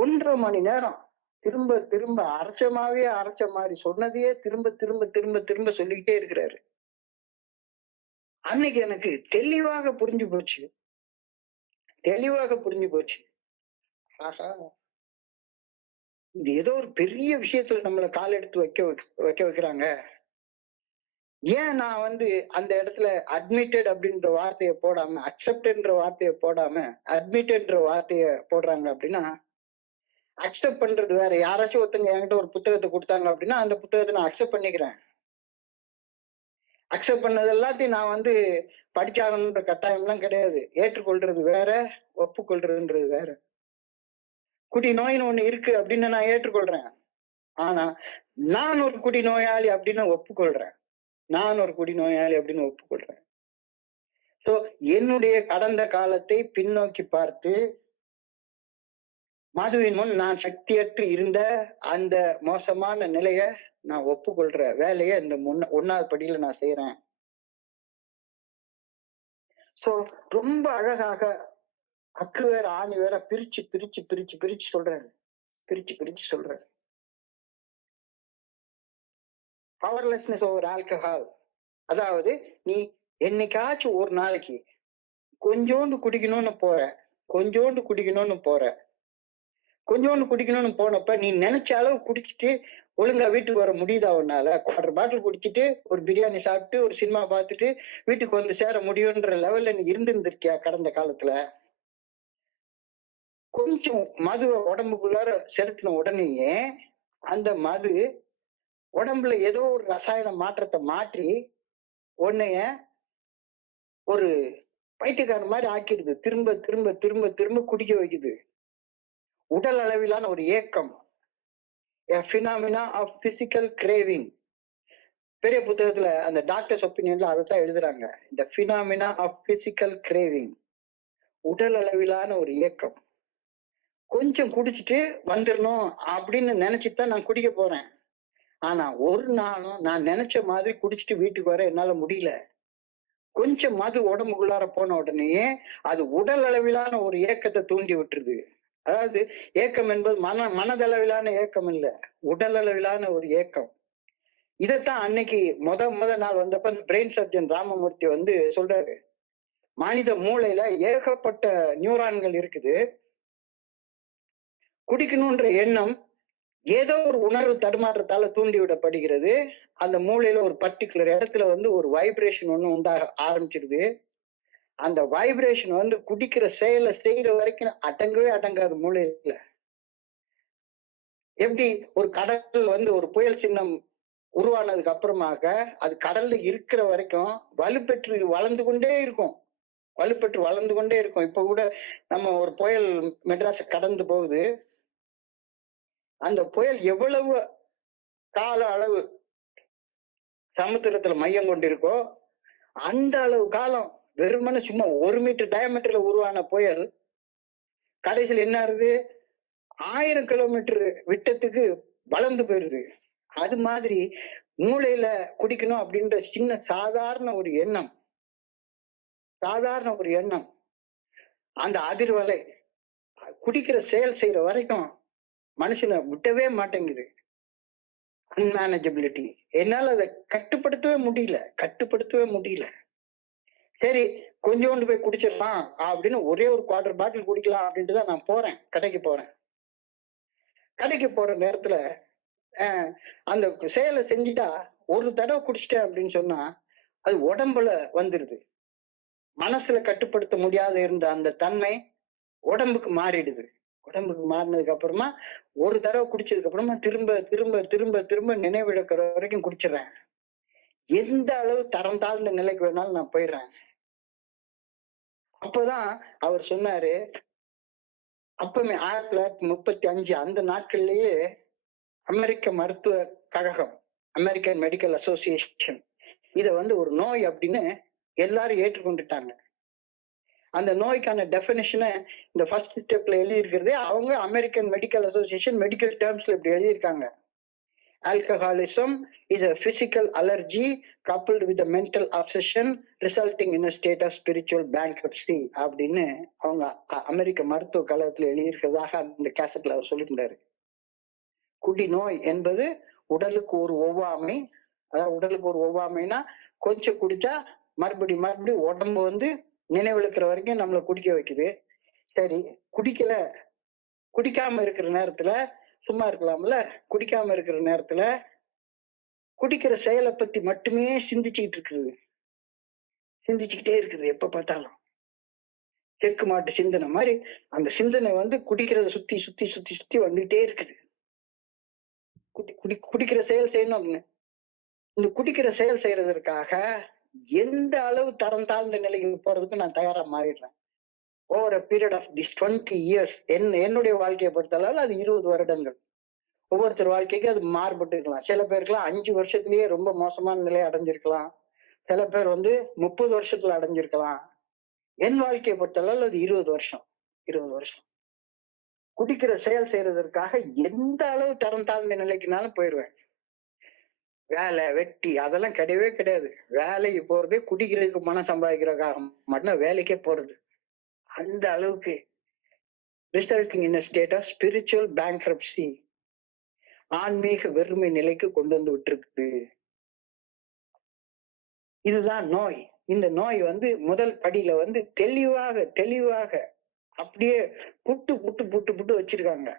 1.5 மணி நேரம் திரும்ப திரும்ப அரைச்ச மாதிரி சொன்னதையே திரும்ப திரும்ப திரும்ப திரும்ப சொல்லிக்கிட்டே இருக்கிறாரு. அன்னைக்கு எனக்கு தெளிவாக புரிஞ்சு போச்சு. ஆஹா, இது ஏதோ ஒரு பெரிய விஷயத்துல நம்மள கால் எடுத்து வைக்க வைக்கிறாங்க. ஏன் நான் அந்த இடத்துல அட்மிட்டட் அப்படின்ற வார்த்தையை போடாம, அக்செப்ட்ன்ற வார்த்தையை போடாம அட்மிட்டட்ன்ற வார்த்தைய போடுறாங்க அப்படின்னா, அக்செப்ட் பண்றது வேற. யாராச்சும் ஒருத்தங்க என்கிட்ட ஒரு புத்தகத்தை கொடுத்தாங்க அப்படின்னா அந்த புத்தகத்தை நான் அக்செப்ட் பண்ணிக்கிறேன். அக்செப்ட் பண்ணது எல்லாத்தையும் நான் படிச்சாகணுன்ற கட்டாயம் எல்லாம் கிடையாது. ஏற்றுக்கொள்றது வேற, ஒப்புக்கொள்றதுன்றது வேற. குடி நோயின்னு ஒண்ணு இருக்கு அப்படின்னு நான் ஏற்றுக்கொள்றேன். ஆனா நான் ஒரு குடி நோயாளி அப்படின்னு ஒப்புக்கொள்றேன். சோ என்னுடைய கடந்த காலத்தை பின்னோக்கி பார்த்து, மதுவின் முன் நான் சக்தியற்று இருந்த அந்த மோசமான நிலைய நான் ஒப்புக்கொள்ற வேலையை இந்த 1வது படியில நான் செய்யறேன். சோ ரொம்ப அழகாக அக்கு வேற ஆணி வேற பிரிச்சு சொல்றாரு. பவர்லெஸ்னஸ் ஓவர் ஆல்கஹால், அதாவது நீ என்னைக்காச்சும் ஒரு நாளைக்கு கொஞ்சோண்டு குடிக்கணும்னு போனப்ப நீ நினைச்ச அளவு குடிச்சிட்டு ஒழுங்கா வீட்டுக்கு வர முடியுதா உன்னால? 1/4 பாட்டில் குடிச்சிட்டு ஒரு பிரியாணி சாப்பிட்டு ஒரு சினிமா பார்த்துட்டு வீட்டுக்கு வந்து சேர முடியும்ன்ற லெவல்ல நீ இருந்திருந்திருக்கியா கடந்த காலத்துல? கொஞ்சம் மதுவை உடம்புக்குள்ளார செலுத்தின உடனேயே அந்த மது உடம்புல ஏதோ ஒரு ரசாயன மாற்றத்தை மாற்றி உன்னைய ஒரு பைத்தியக்காரன் மாதிரி ஆக்கிடுது. திரும்ப திரும்ப திரும்ப திரும்ப குடிக்க வைக்குது. உடல் அளவிலான ஒரு ஏக்கம், a phenomena of physical craving. பெரிய புத்தகத்துல அந்த டாக்டர்ஸ் ஒப்பீனியன்ல அதைத்தான் எழுதுறாங்க. இந்த phenomena of physical craving, உடல் அளவிலான ஒரு ஏக்கம். கொஞ்சம் குடிச்சிட்டு வந்துடணும் அப்படின்னு நினைச்சிட்டு தான் நான் குடிக்க போறேன். ஆனா ஒரு நாளும் நான் நினைச்ச மாதிரி குடிச்சிட்டு வீட்டுக்கு வர என்னால முடியல. கொஞ்சம் மது உடம்புக்குள்ளார போன உடனேயே அது உடல் அளவிலான ஒரு ஏக்கத்தை தூண்டி விட்டுருது. அதாவது ஏக்கம் என்பது மனதளவிலான ஏக்கம் இல்ல, உடல் அளவிலான ஒரு ஏக்கம். இதைத்தான் அன்னைக்கு முத நாள் வந்தப்ப பிரெயின் சர்ஜன் ராமமூர்த்தி வந்து சொல்றாரு, மனித மூளையில ஏகப்பட்ட நியூரான்கள் இருக்குது. குடிக்கணும்ன்ற எண்ணம் ஏதோ ஒரு உணர்வு தடுமாற்றத்தால தூண்டி விடப்படுகிறது. அந்த மூளையில ஒரு பர்டிகுலர் இடத்துல வந்து ஒரு வைப்ரேஷன் ஒண்ணு உண்டாக ஆரம்பிச்சிருது. அந்த வைப்ரேஷன் வந்து குடிக்கிற செயலை செய்யற வரைக்கும் அடங்கவே அடங்காது மூளையில. எப்படி ஒரு கடல் வந்து ஒரு புயல் சின்னம் உருவானதுக்கு அப்புறமாக அது கடல்ல இருக்கிற வரைக்கும் வலுப்பெற்று வளர்ந்து கொண்டே இருக்கும். வலுப்பெற்று வளர்ந்து கொண்டே இருக்கும். இப்ப கூட நம்ம ஒரு புயல் மெட்ராஸை கடந்து போகுது. அந்த புயல் எவ்வளவு கால அளவு சமுத்திரத்துல மையம் கொண்டிருக்கோ அந்த அளவு காலம் வெறுமனே சும்மா 1 மீட்டர் டயமீட்டர்ல உருவான புயல் கடைசியில் என்ன ஆகுது, 1000 கிலோமீட்டர் விட்டத்துக்கு வளர்ந்து போயிருது. அது மாதிரி மூளையில குடிக்கணும் அப்படின்ற சின்ன சாதாரண ஒரு எண்ணம், அந்த அதிர்வலை குடிக்கிற செயல் செய்யற வரைக்கும் மனுஷனை விட்டவே மாட்டேங்குது. அன்மேனேஜபிலிட்டி. என்னால அதை கட்டுப்படுத்தவே முடியல. சரி கொஞ்சோண்டு போய் குடிச்சிடலாம் அப்படின்னு ஒரே ஒரு 1/4 பாட்டில் குடிக்கலாம் அப்படின்ட்டு தான் நான் போறேன். கடைக்கு போற நேரத்துல அந்த செயலை செஞ்சுட்டா ஒரு தடவை குடிச்சிட்டேன் அப்படின்னு சொன்னா அது உடம்புல வந்துடுது. மனசுல கட்டுப்படுத்த முடியாத இருந்த அந்த தன்மை உடம்புக்கு மாறிடுது. உடம்புக்கு மாறினதுக்கு அப்புறமா ஒரு தடவை குடிச்சதுக்கு அப்புறமா திரும்ப திரும்ப திரும்ப திரும்ப நினைவிழக்கிற வரைக்கும் குடிச்சிடறேன். எந்த அளவு தரம் தாழ்ந்த நிலைக்கு வேணாலும் நான் போயிடுறேன். அப்பதான் அவர் சொன்னாரு, அப்பமே 1935 அந்த நாட்கள்லயே அமெரிக்க மருத்துவ கழகம், அமெரிக்கன் மெடிக்கல் அசோசியேஷன், இத வந்து ஒரு நோய் அப்படின்னு எல்லாரும் ஏற்றுக்கொண்டுட்டாங்க. அந்த நோய்க்கான டெபினிஷனை இந்த ஃபர்ஸ்ட் ஸ்டெப்ல எழுதி இருக்கிறதே அவங்க அமெரிக்கன் மெடிக்கல் அசோசியேஷன் மெடிக்கல் டேர்ம்ஸ்ல இப்படி எழுதியிருக்காங்க. Alcoholism is a physical allergy coupled with a mental obsession resulting in a state of spiritual bankruptcy அப்படின்னு அவங்க அமெரிக்க மருத்துவ கழகத்துல எழுதியிருக்கிறதாக அந்த கேசட்ல அவர் சொல்லியிருந்தாரு. குடி நோய் என்பது உடலுக்கு ஒரு ஒவ்வாமை. அதாவது உடலுக்கு ஒரு ஒவ்வாமைனா கொஞ்சம் குடிச்சா மறுபடியும் உடம்பு வந்து நினைவிழுக்கிற வரைக்கும் நம்மளை குடிக்க வைக்குது. சரி குடிக்காம இருக்கிற நேரத்துல சும்மா இருக்கலாம்ல. குடிக்காம இருக்கிற நேரத்துல குடிக்கிற செயலை பத்தி மட்டுமே சிந்திச்சுக்கிட்டே இருக்குது எப்ப பார்த்தாலும். செக்கு மாட்டு சிந்தனை மாதிரி அந்த சிந்தனை வந்து குடிக்கிறத சுத்தி சுத்தி சுத்தி சுத்தி வந்துகிட்டே இருக்குது. குடிக்கிற செயல் செய்யணும் அப்படின்னு. இந்த குடிக்கிற செயல் செய்யறதற்காக எந்த அளவு தரம் தாழ்ந்த நிலைக்கு போறதுக்கு நான் தயாரா மாறிடுறேன். Over a period of this 20 years, என்னுடைய வாழ்க்கையை பொறுத்தளவு அது 20 வருடங்கள். ஒவ்வொருத்தர் வாழ்க்கைக்கு அது மாறுபட்டு இருக்கலாம். சில பேருக்குலாம் 5 வருஷத்துலயே ரொம்ப மோசமான நிலையை அடைஞ்சிருக்கலாம். சில பேர் வந்து 30 வருஷத்துல அடைஞ்சிருக்கலாம். என் வாழ்க்கையை பொறுத்தளவு அது 20 வருஷம். குடிக்கிற செயல் செய்யறதற்காக எந்த அளவு தரம் தாழ்ந்த நிலைக்குனாலும் போயிடுவேன். வேலை வெட்டி அதெல்லாம் கிடையவே கிடையாது. வேலைக்கு போறதே குடிக்கிறதுக்கு பணம் சம்பாதிக்கிறதுக்காக மட்டும்தான் வேலைக்கே போறது. அந்த அளவுக்கு resulting in a state of spiritual bankruptcy, ஆன்மீக வெறுமை நிலைக்கு கொண்டு வந்து விட்டுருக்கு. இதுதான் நோய். இந்த நோய் வந்து முதல் படியில வந்து தெளிவாக அப்படியே புட்டு வச்சிருக்காங்க.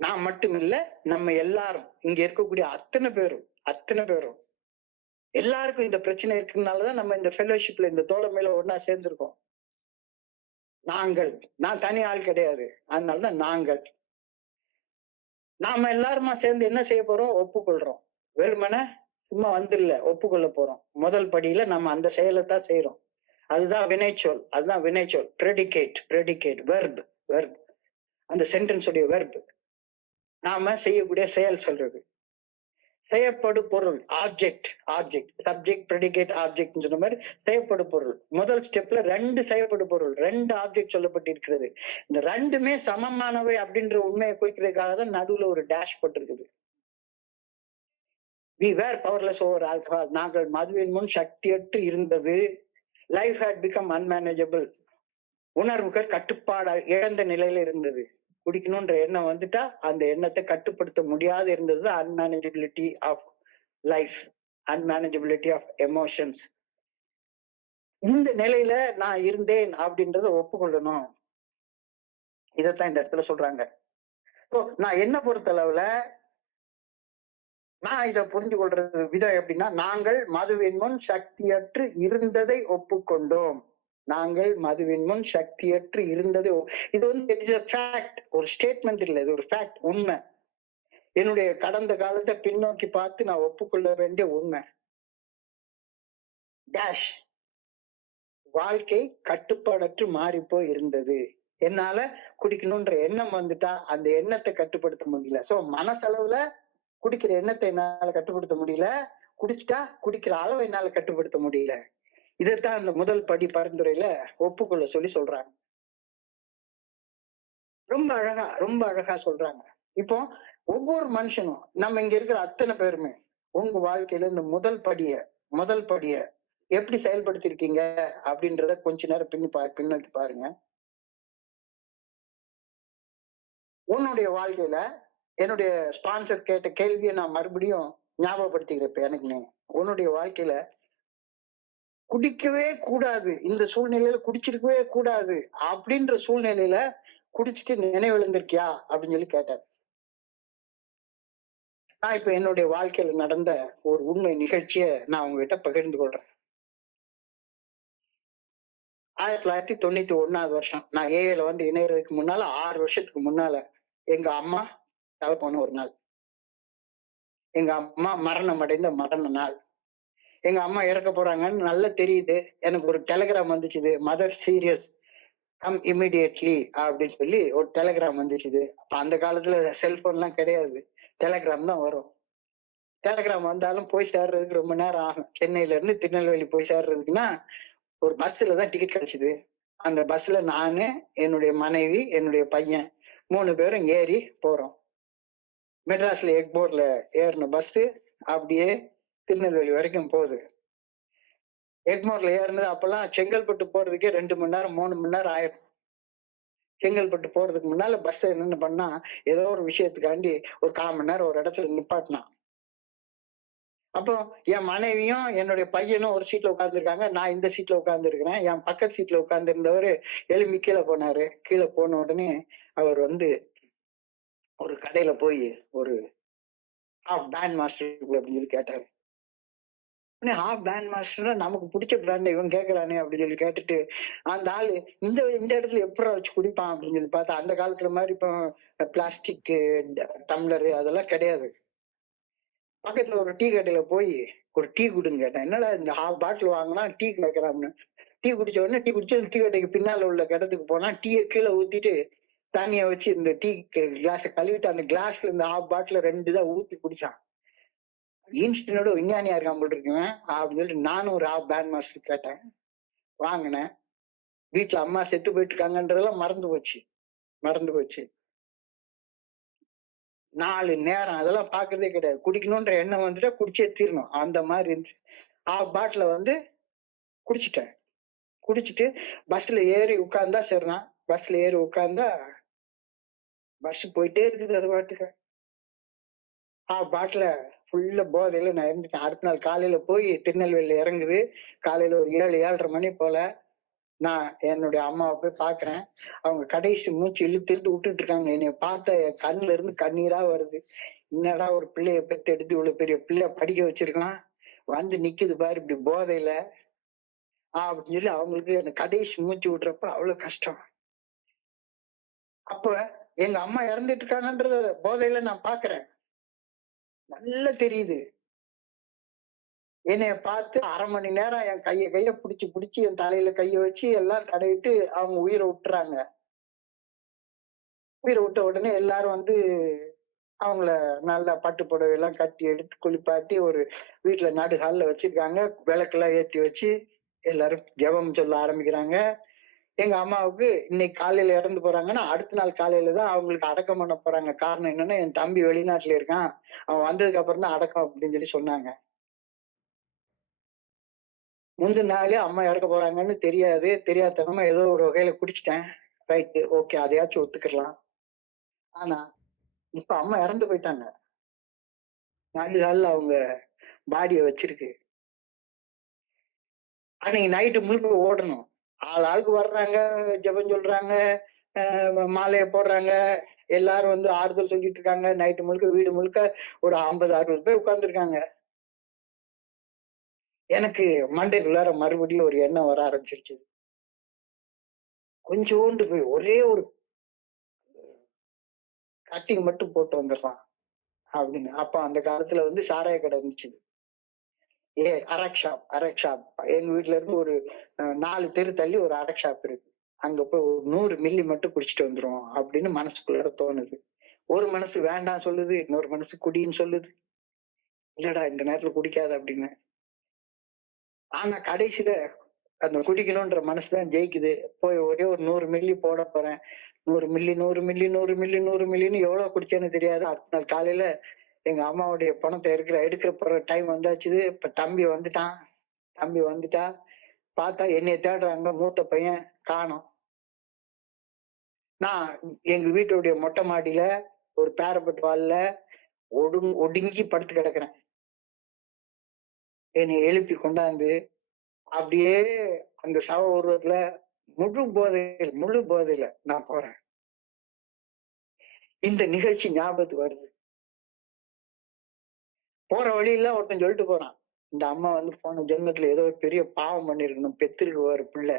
நான் மட்டும் இல்ல, நம்ம எல்லாரும் இங்க இருக்கக்கூடிய அத்தனை பேரும் எல்லாருக்கும் இந்த பிரச்சனை இருக்கிறதுனாலதான் நம்ம இந்த ஃபெலோஷிப்ல இந்த தோழமையில ஒன்னா சேர்ந்திருக்கோம். நான் தனி ஆள் கிடையாது. அதனாலதான் நாம எல்லாருமா சேர்ந்து என்ன செய்ய போறோம்? ஒப்புக்கொள்றோம். வெறுமனே சும்மா வந்துடல, ஒப்புக்கொள்ள போறோம். முதல் படியில நம்ம அந்த செயலை தான் செய்யறோம். அதுதான் வினைச்சொல். Predicate, verb. அந்த சென்டென்ஸ் உடைய வெர்ப். நாம செய்யக்கூடிய செயல் சொல்றது. செய்யப்படு பொருள், சப்ஜெக்ட், ப்ரெடிகேட், ஆப்ஜெக்ட் சொன்ன மாதிரி செய்யப்படு பொருள். முதல் ஸ்டெப்ல 2 செய்யப்படு பொருள், 2 ஆப்ஜெக்ட் சொல்லப்பட்டிருக்கிறது. இந்த 2மே சமமானவை அப்படின்ற உண்மையை குறிக்கிறதுக்காக தான் நடுவுல ஒரு டேஷ் போட்டிருக்குது. we were powerless over alcohol. நாங்கள் மதுவின் முன் சக்தியற்று இருந்தது. Life had become unmanageable. உணர்வுகள் கட்டுப்பாடு இழந்த நிலையில இருந்தது. குடிக்கணும்ன்ற எண்ணம் வந்துட்டா அந்த எண்ணத்தை கட்டுப்படுத்த முடியாது இருந்தது. அன்மேனேஜபிலிட்டி ஆஃப் லைஃப், அன்மேனேஜபிலிட்டி ஆஃப் எமோஷன்ஸ். இந்த நிலையில நான் இருந்தேன் அப்படின்றத ஒப்புக்கொள்ளணும். இதத்தான் இந்த இடத்துல சொல்றாங்க. நான் என்ன பொறுத்தளவுல நான் இதை புரிஞ்சு கொள்றது விதம் எப்படின்னா, நாங்கள் மதுவின் முன் சக்தியற்று இருந்ததை ஒப்புக்கொண்டோம். இது வந்து ஒரு ஸ்டேட்மெண்ட் இல்லை, இது ஒரு ஃபேக்ட், உண்மை. என்னுடைய கடந்த காலத்தை பின்னோக்கி பார்த்து நான் ஒப்புக்கொள்ள வேண்டிய உண்மை. டேஷ், வாழ்க்கை கட்டுப்பாடற்று மாறி போய் இருந்தது. என்னால குடிக்கணும்ன்ற எண்ணம் வந்துட்டா அந்த எண்ணத்தை கட்டுப்படுத்த முடியல. சோ மனசளவுல குடிக்கிற எண்ணத்தை என்னால கட்டுப்படுத்த முடியல, குடிச்சுட்டா குடிக்கிற அளவை என்னால கட்டுப்படுத்த முடியல. இதைத்தான் அந்த முதல் படி பரிந்துரையில ஒப்புக்கொள்ள சொல்லி சொல்றாங்க. ரொம்ப அழகா சொல்றாங்க. இப்போ ஒவ்வொரு மனுஷனும், நம்ம இங்க இருக்கிற அத்தனை பேருமே உங்க வாழ்க்கையில இந்த முதல் படிய எப்படி செயல்படுத்திருக்கீங்க அப்படின்றத கொஞ்ச நேரம் பின்னோக்கி பாருங்க. உன்னுடைய வாழ்க்கையில என்னுடைய ஸ்பான்சர் கேட்ட கேள்வியை நான் மறுபடியும் ஞாபகப்படுத்திக்கிறேன். எனக்கு உன்னுடைய வாழ்க்கையில குடிக்கவே கூடாது, இந்த சூழ்நிலையில குடிச்சிருக்கவே கூடாது அப்படின்ற சூழ்நிலையில குடிச்சிட்டு நினைவிழந்திருக்கியா அப்படின்னு சொல்லி கேட்டார். நான் இப்ப என்னுடைய வாழ்க்கையில நடந்த ஒரு உண்மை நிகழ்ச்சிய நான் உங்ககிட்ட பகிர்ந்து கொள்றேன். 1991 வருஷம் நான் ஏஏல வந்து இணையறதுக்கு முன்னால 6 வருஷத்துக்கு முன்னால எங்க அம்மா தவ போன ஒரு நாள். எங்க அம்மா மரணம் அடைந்த மரண நாள். எங்க அம்மா இறக்க போறாங்கன்னு நல்லா தெரியுது. எனக்கு ஒரு டெலிகிராம் வந்துச்சுது, மதர் சீரியஸ், கம் இமிடியட்லி அப்படின்னு சொல்லி ஒரு டெலிகிராம் வந்துச்சுது. அப்ப அந்த காலத்துல செல்போன் எல்லாம் கிடையாது, டெலிகிராம் தான் வரும். டெலிகிராம் வந்தாலும் போய் சேர்றதுக்கு ரொம்ப நேரம் ஆகும். சென்னையில இருந்து திருநெல்வேலி போய் சேர்றதுக்குன்னா ஒரு பஸ்ல தான் டிக்கெட் கிடைச்சிது. அந்த பஸ்ல நானு, என்னுடைய மனைவி, என்னுடைய பையன் 3 பேரும் ஏறி போறோம். மெட்ராஸ்ல எக்மோர்ல ஏறின பஸ் அப்படியே திருநெல்வேலி வரைக்கும் போகுது. எக்மோர்ல ஏறினது அப்பெல்லாம் செங்கல்பட்டு போறதுக்கே 2 மணி நேரம் 3 மணி நேரம் ஆயிடும். செங்கல்பட்டு போறதுக்கு முன்னால பஸ் என்ன பண்ணா, ஏதோ ஒரு விஷயத்துக்காண்டி ஒரு 1/4 மணி நேரம் ஒரு இடத்துல நிப்பாட்டினான். அப்போ என் மனைவியும் என்னுடைய பையனும் ஒரு சீட்ல உட்கார்ந்துருக்காங்க, நான் இந்த சீட்ல உட்கார்ந்து இருக்கிறேன். என் பக்கத்து சீட்ல உட்கார்ந்து இருந்தவர் எழும்பி கீழே போனாரு. கீழே போன உடனே அவர் வந்து ஒரு கடையில போய் ஒரு ஹாஃப் பேண்ட் மாஸ்டர் அப்படின்னு சொல்லி கேட்டாரு. ஹாஃப் பேண்ட் மாஸ்டர்னா நமக்கு பிடிச்ச பிராண்ட் இவன் கேட்கறானே அப்படின்னு சொல்லி கேட்டுட்டு, அந்த ஆளு இந்த இடத்துல எப்படா வச்சு குடிப்பான் அப்படின்னு சொல்லி பார்த்தா, அந்த காலத்துல மாதிரி இப்போ பிளாஸ்டிக் டம்ளரு அதெல்லாம் கிடையாது. பக்கத்துல ஒரு டீ கடையில போய் ஒரு டீ குடுன்னு கேட்டேன். என்னடா இந்த ஹாஃப் பாட்டில் வாங்கினா டீ கேட்கறான்னு. டீ குடிச்ச உடனே டீ கடைக்கு பின்னால உள்ள இடத்துக்கு போனா டீயை கீழே ஊத்திட்டு தண்ணிய வச்சு இந்த டீ கிளாஸ கழுவிட்டு அந்த கிளாஸ்ல இந்த ஹாஃப் பாட்டில 2 தான் ஊத்தி குடிச்சான். இன்ஸ்டனோட விஞ்ஞானியா இருக்கான் போல் இருக்குவேன் அப்படின்னு சொல்லிட்டு நானும் ஒரு ஹாஃப் பேண்ட் மாஸ்டர் கேட்டேன், வாங்கினேன். வீட்டுல அம்மா செத்து போயிட்டு இருக்காங்கன்றதெல்லாம் மறந்து போச்சு. 4 நேரம் அதெல்லாம் பாக்குறதே கிடையாது. குடிக்கணும்ன்ற எண்ணம் வந்துட்டா குடிச்சே தீரணும், அந்த மாதிரி இருந்துச்சு. ஹாஃப் பாட்டில வந்து குடிச்சிட்டேன். குடிச்சிட்டு பஸ்ல ஏறி உட்கார்ந்தா சரினா, பஸ்ல ஏறி உட்கார்ந்தா பஸ் போயிட்டே இருக்குது அது பாட்டுக்கு. பாட்டில ஃபுல்லா போதையில நான் இருந்துட்டேன். அடுத்த நாள் காலையில போய் திருநெல்வேலியில இறங்குது. காலையில ஒரு 7, 7:30 மணி போல நான் என்னுடைய அம்மாவை போய் பாக்குறேன். அவங்க கடைசி மூச்சு இழுத்து இழுத்து விட்டுட்டு இருக்காங்க. என்னைய பார்த்த என் கண்ணுல இருந்து கண்ணீரா வருது. என்னடா ஒரு பிள்ளைய பெத்து எடுத்து இவ்வளவு பெரிய பிள்ளைய படிக்க வச்சிருக்கான், வந்து நிக்குது பாரு இப்படி போதையில அப்படின்னு சொல்லி அவங்களுக்கு அந்த கடைசி மூச்சு விடுறப்ப அவ்வளவு கஷ்டம். அப்ப எங்க அம்மா இறந்துட்டு இருக்காங்கன்றத போதையில நான் பாக்குறேன். நல்லா தெரியுது. என்னைய பார்த்து 1/2 மணி நேரம் என் கைய புடிச்சு புடிச்சு என் தலையில கைய வச்சு எல்லாம் தடவிட்டு அவங்க உயிரை விட்டுறாங்க. உயிரை விட்ட உடனே எல்லாரும் வந்து அவங்கள நல்லா பட்டு புடவை எல்லாம் கட்டி எடுத்து குளிப்பாட்டி ஒரு வீட்டுல நடு ஹால்ல வச்சிருக்காங்க. விளக்கெல்லாம் ஏத்தி வச்சு எல்லாரும் ஜெபம் சொல்ல ஆரம்பிக்கிறாங்க. எங்க அம்மாவுக்கு இன்னைக்கு காலையில இறந்து போறாங்கன்னா அடுத்த நாள் காலையில தான் அவங்களுக்கு அடக்கம் பண்ண போறாங்க. காரணம் என்னன்னா என் தம்பி வெளிநாட்டுல இருக்கான், அவன் வந்ததுக்கு அப்புறம் தான் அடக்கம் அப்படின்னு சொல்லி சொன்னாங்க. முந்தின நாளே அம்மா இறக்க போறாங்கன்னு தெரியாதனமா ஏதோ ஒரு வகையில குடிச்சிட்டேன். Right, okay, அதையாச்சும் ஒத்துக்கலாம். ஆனா இப்ப அம்மா இறந்து போயிட்டாங்க. நடு ஹால்ல அவங்க பாடிய வச்சிருக்கு. அன்னைக்கு நைட்டு முழுக்க ஓடணும். ஆளுக்கு வர்றாங்க, ஜெபம் சொல்றாங்க, மாலைய போடுறாங்க, எல்லாரும் வந்து ஆறுதல் சொல்லிட்டு இருக்காங்க. நைட்டு முழுக்க வீடு முழுக்க ஒரு 50, 60 பேர் உட்கார்ந்துருக்காங்க. எனக்கு மண்டைக்குள்ளார மறுபடியும் ஒரு எண்ணம் வர ஆரம்பிச்சிருச்சு. கொஞ்சோண்டு போய் ஒரே ஒரு கட்டிங் மட்டும் போட்டு வந்துடலாம் அப்படின்னு. அப்ப அந்த காலத்துல வந்து சாராய கடை இருந்துச்சு. அரக் ஷாப். எங்க வீட்டுல இருந்து ஒரு 4 தெரு தள்ளி ஒரு அரக் ஷாப் இருக்கு. அங்க போய் ஒரு 100 மில்லி மட்டும் குடிச்சிட்டு வந்துரும் அப்படின்னு மனசுக்குள்ளார தோணுது. ஒரு மனசு வேண்டாம் சொல்லுது, இன்னொரு மனசு குடின்னு சொல்லுது. இல்லடா இந்த நேரத்துல குடிக்காத அப்படின்னு. ஆனா கடைசியில அந்த குடிக்கணும்ன்ற மனசுதான் ஜெயிக்குது. போய் ஒரே ஒரு 100 மில்லி போட போறேன். 100 மில்லி, 100 மில்லி, 100 மில்லி, 100 மில்லின்னு எவ்வளவு குடிச்சேன்னு தெரியாது. அடுத்த நாள் காலையில எங்க அம்மாவுடைய பணத்தை எடுக்கிற போற டைம் வந்தாச்சு. இப்ப தம்பி வந்துட்டா. பார்த்தா என்னைய தேடுறாங்க. மூத்த பையன் காணோம். நான் எங்க வீட்டுடைய மொட்டை மாடியில ஒரு பேரப்பட் வால்ல ஒடுங்கி படுத்து கிடக்குறேன். என்னை எழுப்பி கொண்டாந்து அப்படியே அந்த சவ உருவத்துல முழு போதையில நான் போறேன். இந்த நிகழ்ச்சி ஞாபகத்துக்கு வருது. போற வழியில ஒருத்தன் சொல்லிட்டு போறான், இந்த அம்மா வந்து போன ஜென்மத்துல ஏதோ பெரிய பாவம் பண்ணிருக்கணும், பெத்திருக்கு ஒரு பிள்ளை,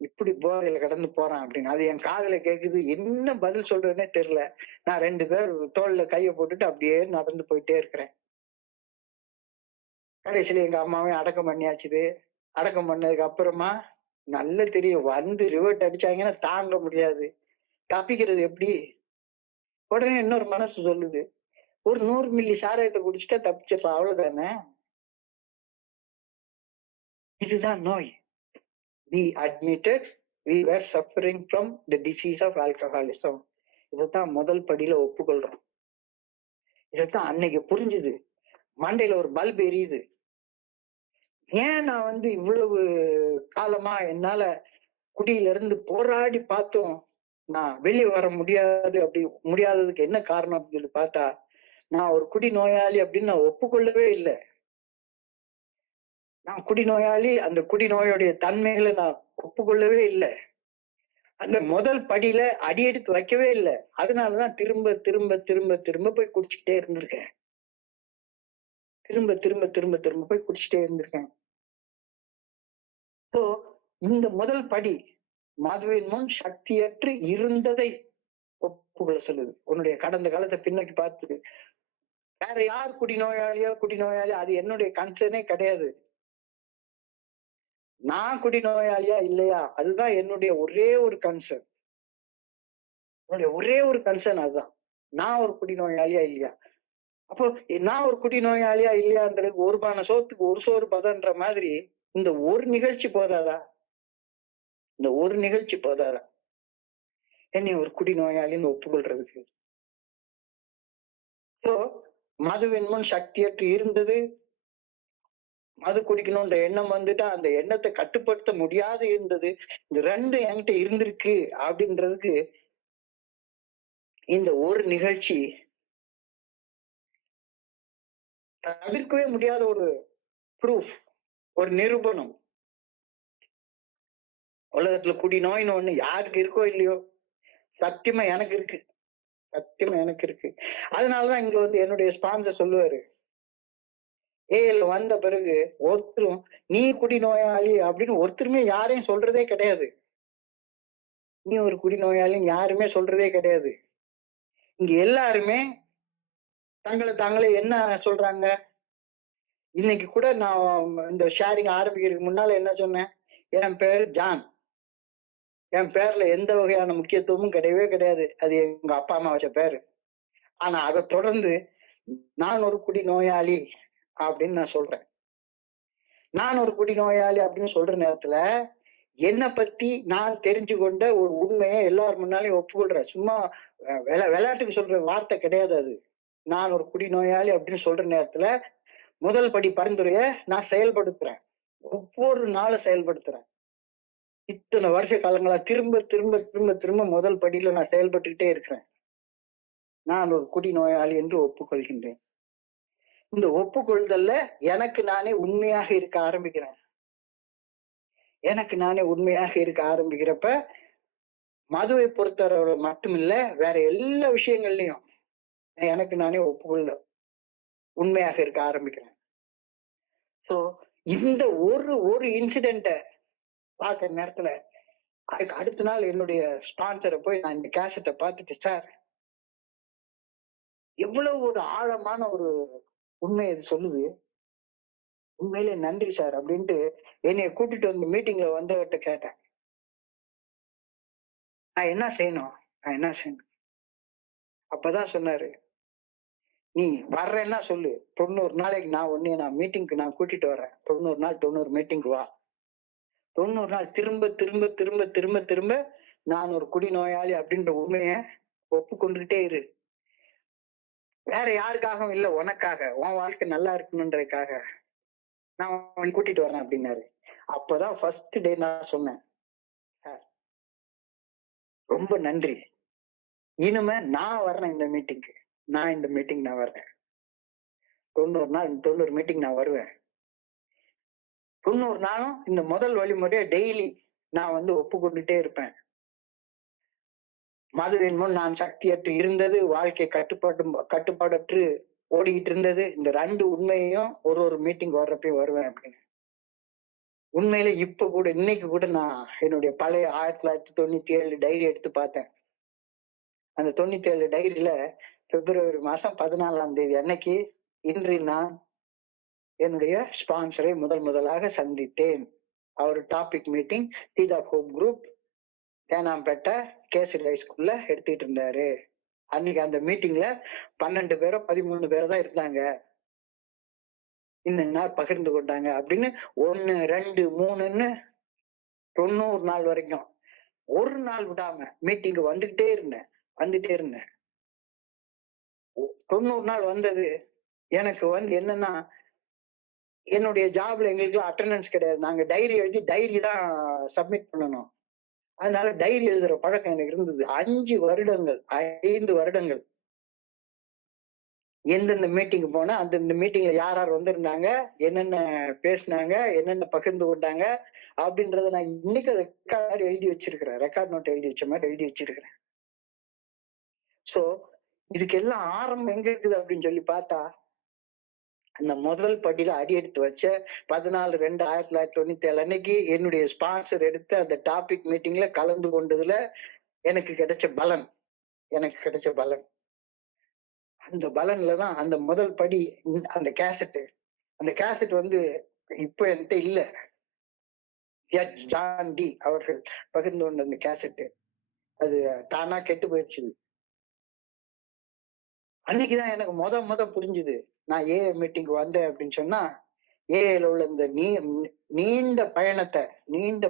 இப்படி போதையில கடந்து போறான் அப்படின்னு. அது என் காதுல கேக்குது. என்ன பதில் சொல்றதுன்னே தெரியல. நான் 2 பேர் தோல்ல கைய போட்டுட்டு அப்படியே நடந்து போயிட்டே இருக்கிறேன். கடைசியில எங்க அம்மாவையும் அடக்கம் பண்ணியாச்சுது. அடக்கம் பண்ணதுக்கு அப்புறமா நல்ல தெரியும், வந்து ரிவர்ட் அடிச்சாங்கன்னா தாங்க முடியாது. தப்பிக்கிறது எப்படி? உடனே இன்னொரு மனசு சொல்லுது, ஒரு 100 மில்லி சாராயத்தை குடிச்சுட்டா தப்பிச்சிடலாம், அவ்வளவுதானே. இதுதான் நோய். We admitted we were suffering from the disease of alcoholism. இதைத்தான் முதல் படியில ஒப்புக்கொள்றோம். இதைத்தான் அன்னைக்கு புரிஞ்சுது. மண்டையில ஒரு பல்ப் எரியுது. ஏன் நான் வந்து இவ்வளவு காலமா என்னால குடியில இருந்து போராடி பார்த்தோம், நான் வெளியே வர முடியாது, அப்படி முடியாததுக்கு என்ன காரணம் அப்படின்னு சொல்லி பார்த்தா, நான் ஒரு குடி நோயாளி அப்படின்னு நான் ஒப்புக்கொள்ளவே இல்லை. நான் குடிநோயாளி, அந்த குடிநோயுடைய தன்மைகளை நான் ஒப்புக்கொள்ளவே இல்லை. அந்த முதல் படியில அடியெடுத்து வைக்கவே இல்லை. அதனாலதான் திரும்ப திரும்ப திரும்ப திரும்ப போய் குடிச்சுக்கிட்டே இருந்திருக்கேன். திரும்ப திரும்ப திரும்ப திரும்ப போய் குடிச்சிட்டே இருந்திருக்கேன். So இந்த முதல் படி மதுவின் முன் சக்தியற்று இருந்ததை ஒப்புக்கொள்ள சொல்லுது. உன்னுடைய கடந்த காலத்தை பின்னோக்கி பார்த்து, வேற யார் குடிநோயாளி அது என்னுடைய கன்சர்னே கிடையாது. நான் குடிநோயாளியா இல்லையா அதுதான் என்னுடைய ஒரே ஒரு கன்சர்ன். என்னுடைய ஒரே ஒரு கன்சர்ன் அதுதான். நான் ஒரு குடிநோயாளியா இல்லையா. அப்போ நான் ஒரு குடிநோயாளியா இல்லையான்றதுக்கு ஒரு பானை சோத்துக்கு ஒரு சோறு பதன்ற மாதிரி இந்த ஒரு நிகழ்ச்சி போதாதா? இந்த ஒரு நிகழ்ச்சி போதாதா என்னை ஒரு குடிநோயாளின்னு ஒப்புக்கொள்றதுக்கு? சோ மதுவின் முன் சக்தியற்று இருந்தது. மது குடிக்கணும்ன்ற எண்ணம் வந்துட்டா அந்த எண்ணத்தை கட்டுப்படுத்த முடியாது இருந்தது. இந்த ரெண்டு என்கிட்ட இருந்திருக்கு அப்படின்றதுக்கு இந்த ஒரு நிகழ்ச்சி தவிர்க்கவே முடியாத ஒரு ப்ரூஃப், ஒரு நிரூபணம். உலகத்துல குடி நோயின்னு ஒண்ணு யாருக்கு இருக்கோ இல்லையோ, சத்தியமா எனக்கு இருக்கு. சத்தியமா எனக்கு இருக்கு. அதனாலதான் இங்க வந்து என்னுடைய ஸ்பான்சர் சொல்லுவாரு, ஏஎல் வந்த பிறகு ஒருத்தரும் நீ குடி நோயாளி அப்படின்னு ஒருத்தருமே யாரையும் சொல்றதே கிடையாது. நீ ஒரு குடி நோயாளின்னு யாருமே சொல்றதே கிடையாது. இங்க எல்லாருமே தங்களை தாங்களே என்ன சொல்றாங்க? இன்னைக்கு கூட நான் இந்த ஷேரிங் ஆரம்பிக்கிறதுக்கு முன்னால என்ன சொன்னேன்? என் பேரு ஜான். என் பேர்ல எந்த வகையான முக்கியத்துவமும் கிடையவே கிடையாது. அது எங்க அப்பா அம்மா வச்ச பேரு. ஆனா அதை தொடர்ந்து நான் ஒரு குடி நோயாளி அப்படின்னு நான் சொல்றேன். நான் ஒரு குடி நோயாளி அப்படின்னு சொல்ற நேரத்துல என்னை பத்தி நான் தெரிஞ்சு கொண்ட ஒரு உண்மையை எல்லார் முன்னாலையும் ஒப்புக்கொள்றேன். சும்மா விளையாட்டுக்கு சொல்ற வார்த்தை கிடையாது அது. நான் ஒரு குடி நோயாளி அப்படின்னு சொல்ற நேரத்துல முதல் படி பரிந்துரைய நான் செயல்படுத்துறேன். ஒவ்வொரு நாளும் செயல்படுத்துறேன். இத்தனை வருஷ காலங்களா திரும்ப திரும்ப திரும்ப திரும்ப முதல் படியில நான் செயல்பட்டுக்கிட்டே இருக்கிறேன். நான் ஒரு குடி நோயாளி என்று ஒப்புக்கொள்கின்றேன். இந்த ஒப்புக்கொள்தல்ல எனக்கு நானே உண்மையாக இருக்க ஆரம்பிக்கிறேன். எனக்கு நானே உண்மையாக இருக்க ஆரம்பிக்கிறப்ப மதுவை பொறுத்தவரை மட்டுமில்ல, வேற எல்லா விஷயங்கள்லயும் எனக்கு நானே ஒப்புக்கொள்ள உண்மையாக இருக்க ஆரம்பிக்கிறேன். சோ இந்த ஒரு இன்சிடென்ட பாக்குற நேரத்துல அதுக்கு அடுத்த நாள் என்னுடைய ஸ்பான்சரை போய் நான் இந்த கேசட்டை பார்த்துட்டு, சார் எவ்வளவு ஒரு ஆழமான ஒரு உண்மை இது சொல்லுது, உண்மையிலே நன்றி சார் அப்படின்ட்டு என்னைய கூட்டிட்டு வந்து மீட்டிங்ல வந்தவர்கிட்ட கேட்டேன், நான் என்ன செய்யணும், நான் என்ன செய்யணும்? அப்பதான் சொன்னாரு, நீ வர்றேன்னா சொல்லு, 90 நாளைக்கு நான் மீட்டிங்க்கு நான் கூட்டிட்டு வரேன். 90 நாள் 90 மீட்டிங்க்கு வா. 90 நாள் திரும்ப திரும்ப திரும்ப திரும்ப திரும்ப நான் ஒரு குடி நோயாளி அப்படின்ற உண்மைய ஒப்புக்கொண்டுகிட்டே இரு. வேற யாருக்காகவும் இல்ல, உனக்காக, உன் வாழ்க்கை நல்லா இருக்கணுன்றதுக்காக நான் உன்னை கூட்டிட்டு வரேன் அப்படின்னாரு. அப்பதான் ஃபர்ஸ்ட் டே நான் சொன்னேன், சார் ரொம்ப நன்றி, இனிமே நான் வர்றேன் இந்த மீட்டிங்க்கு, நான் இந்த மீட்டிங் நான் வர்றேன். 90 நாள் 90 மீட்டிங் நான் வருவேன். 90 நாளும் இந்த முதல் வழிமுறைய டெய்லி நான் வந்து ஒப்புக்கொண்டுட்டே இருப்பேன். மதுவின் முன் நான் சக்தியற்று இருந்தது, வாழ்க்கை கட்டுப்பாடற்று ஓடிக்கிட்டு இருந்தது. இந்த 2 உண்மையையும் ஒரு மீட்டிங் வர்றப்பயும் வருவேன் அப்படின்னு. உண்மையில இப்ப கூட இன்னைக்கு கூட நான் என்னுடைய பழைய 1997 டைரி எடுத்து பார்த்தேன். அந்த 97 டைரியில பிப்ரவரி மாசம் 14ஆம் தேதி அன்னைக்கு, இன்று நான் என்னுடைய ஸ்பான்சரை முதலாக சந்தித்தேன். அவர் topic meeting seat of hope group Teynampet Kesari ஹைஸ்கூல்ல எடுத்துட்டு இருந்தாரு. அன்னைக்கு அந்த மீட்டிங்ல 12 பேரோ 13 பேரோ தான் இருந்தாங்க. இன்னும் பகிர்ந்து கொண்டாங்க அப்படின்னு 1, 2, 3ன்னு 90 நாள் வரைக்கும் ஒரு நாள் விடாம மீட்டிங் வந்துட்டே இருந்தேன். 90 நாள் வந்தது எனக்கு வந்து என்னன்னா, என்னுடைய ஜாப்ல எங்களுக்கு அட்டெண்டன்ஸ் கிடையாது. நாங்க டைரி எழுதி டைரி தான் சப்மிட் பண்ணணும். அதனால டைரி எழுதுற பழக்கம் எனக்கு இருந்தது. 5 வருடங்கள் எந்தெந்த மீட்டிங் போனா அந்தந்த மீட்டிங்ல யார் யார் வந்திருந்தாங்க, என்னென்ன பேசினாங்க, என்னென்ன பகிர்ந்து கொண்டாங்க அப்படின்றத நான் இன்னைக்கு ரெக்கார்ட் எழுதி வச்சிருக்கிறேன். ரெக்கார்ட் நோட் எழுதி வச்ச மாதிரி எழுதி வச்சிருக்கிறேன். சோ இதுக்கெல்லாம் ஆரம்பம் எங்க இருக்குது அப்படின்னு சொல்லி பார்த்தா, அந்த முதல் படியில அடி எடுத்து வச்ச 14/2/1997 அன்னைக்கு என்னுடைய ஸ்பான்சர் எடுத்த அந்த டாபிக் மீட்டிங்ல கலந்து கொண்டதுல எனக்கு கிடைச்ச பலன். அந்த பலன்லதான் அந்த முதல் படி அந்த கேசட் வந்து இப்ப என்கிட்ட இல்ல. ஜான் டி அவர்கள் பகிர்ந்து கொண்ட அந்த கேசட் அது தானா கெட்டு போயிடுச்சு. அன்னைக்குதான் எனக்கு முத புரிஞ்சுது, நான் ஏ மீட்டிங் வந்தேன் அப்படின்னு சொன்னா, ஏஐல உள்ள இந்த நீண்ட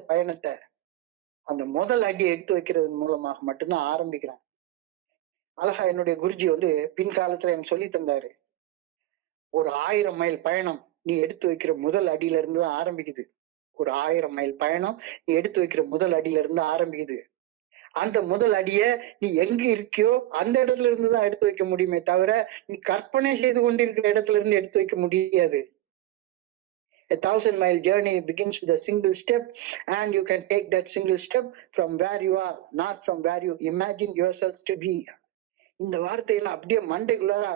பயணத்தை அந்த முதல் அடி எடுத்து வைக்கிறது மூலமாக மட்டும்தான் ஆரம்பிக்கிறேன். அழகா என்னுடைய குருஜி வந்து பின்காலத்துல எனக்கு சொல்லி தந்தாரு, ஒரு 1000 மைல் பயணம் நீ எடுத்து வைக்கிற முதல் அடியில இருந்து தான் ஆரம்பிக்குது. ஒரு 1000 மைல் பயணம் நீ எடுத்து வைக்கிற முதல் அடியில இருந்து ஆரம்பிக்குது. அந்த முதல் அடிய நீ எங்க இருக்கியோ அந்த இடத்துல இருந்துதான் எடுத்து வைக்க முடியுமே தவிர, நீ கற்பனை செய்து கொண்டிருக்கிற இடத்துல இருந்து எடுத்து வைக்க முடியாது. A 1,000-mile journey begins with a single step, and you can take that single step from where you are, not from where you imagine yourself to be. இந்த வார்த்தையெல்லாம் அப்படியே மண்டைக்குள்ளார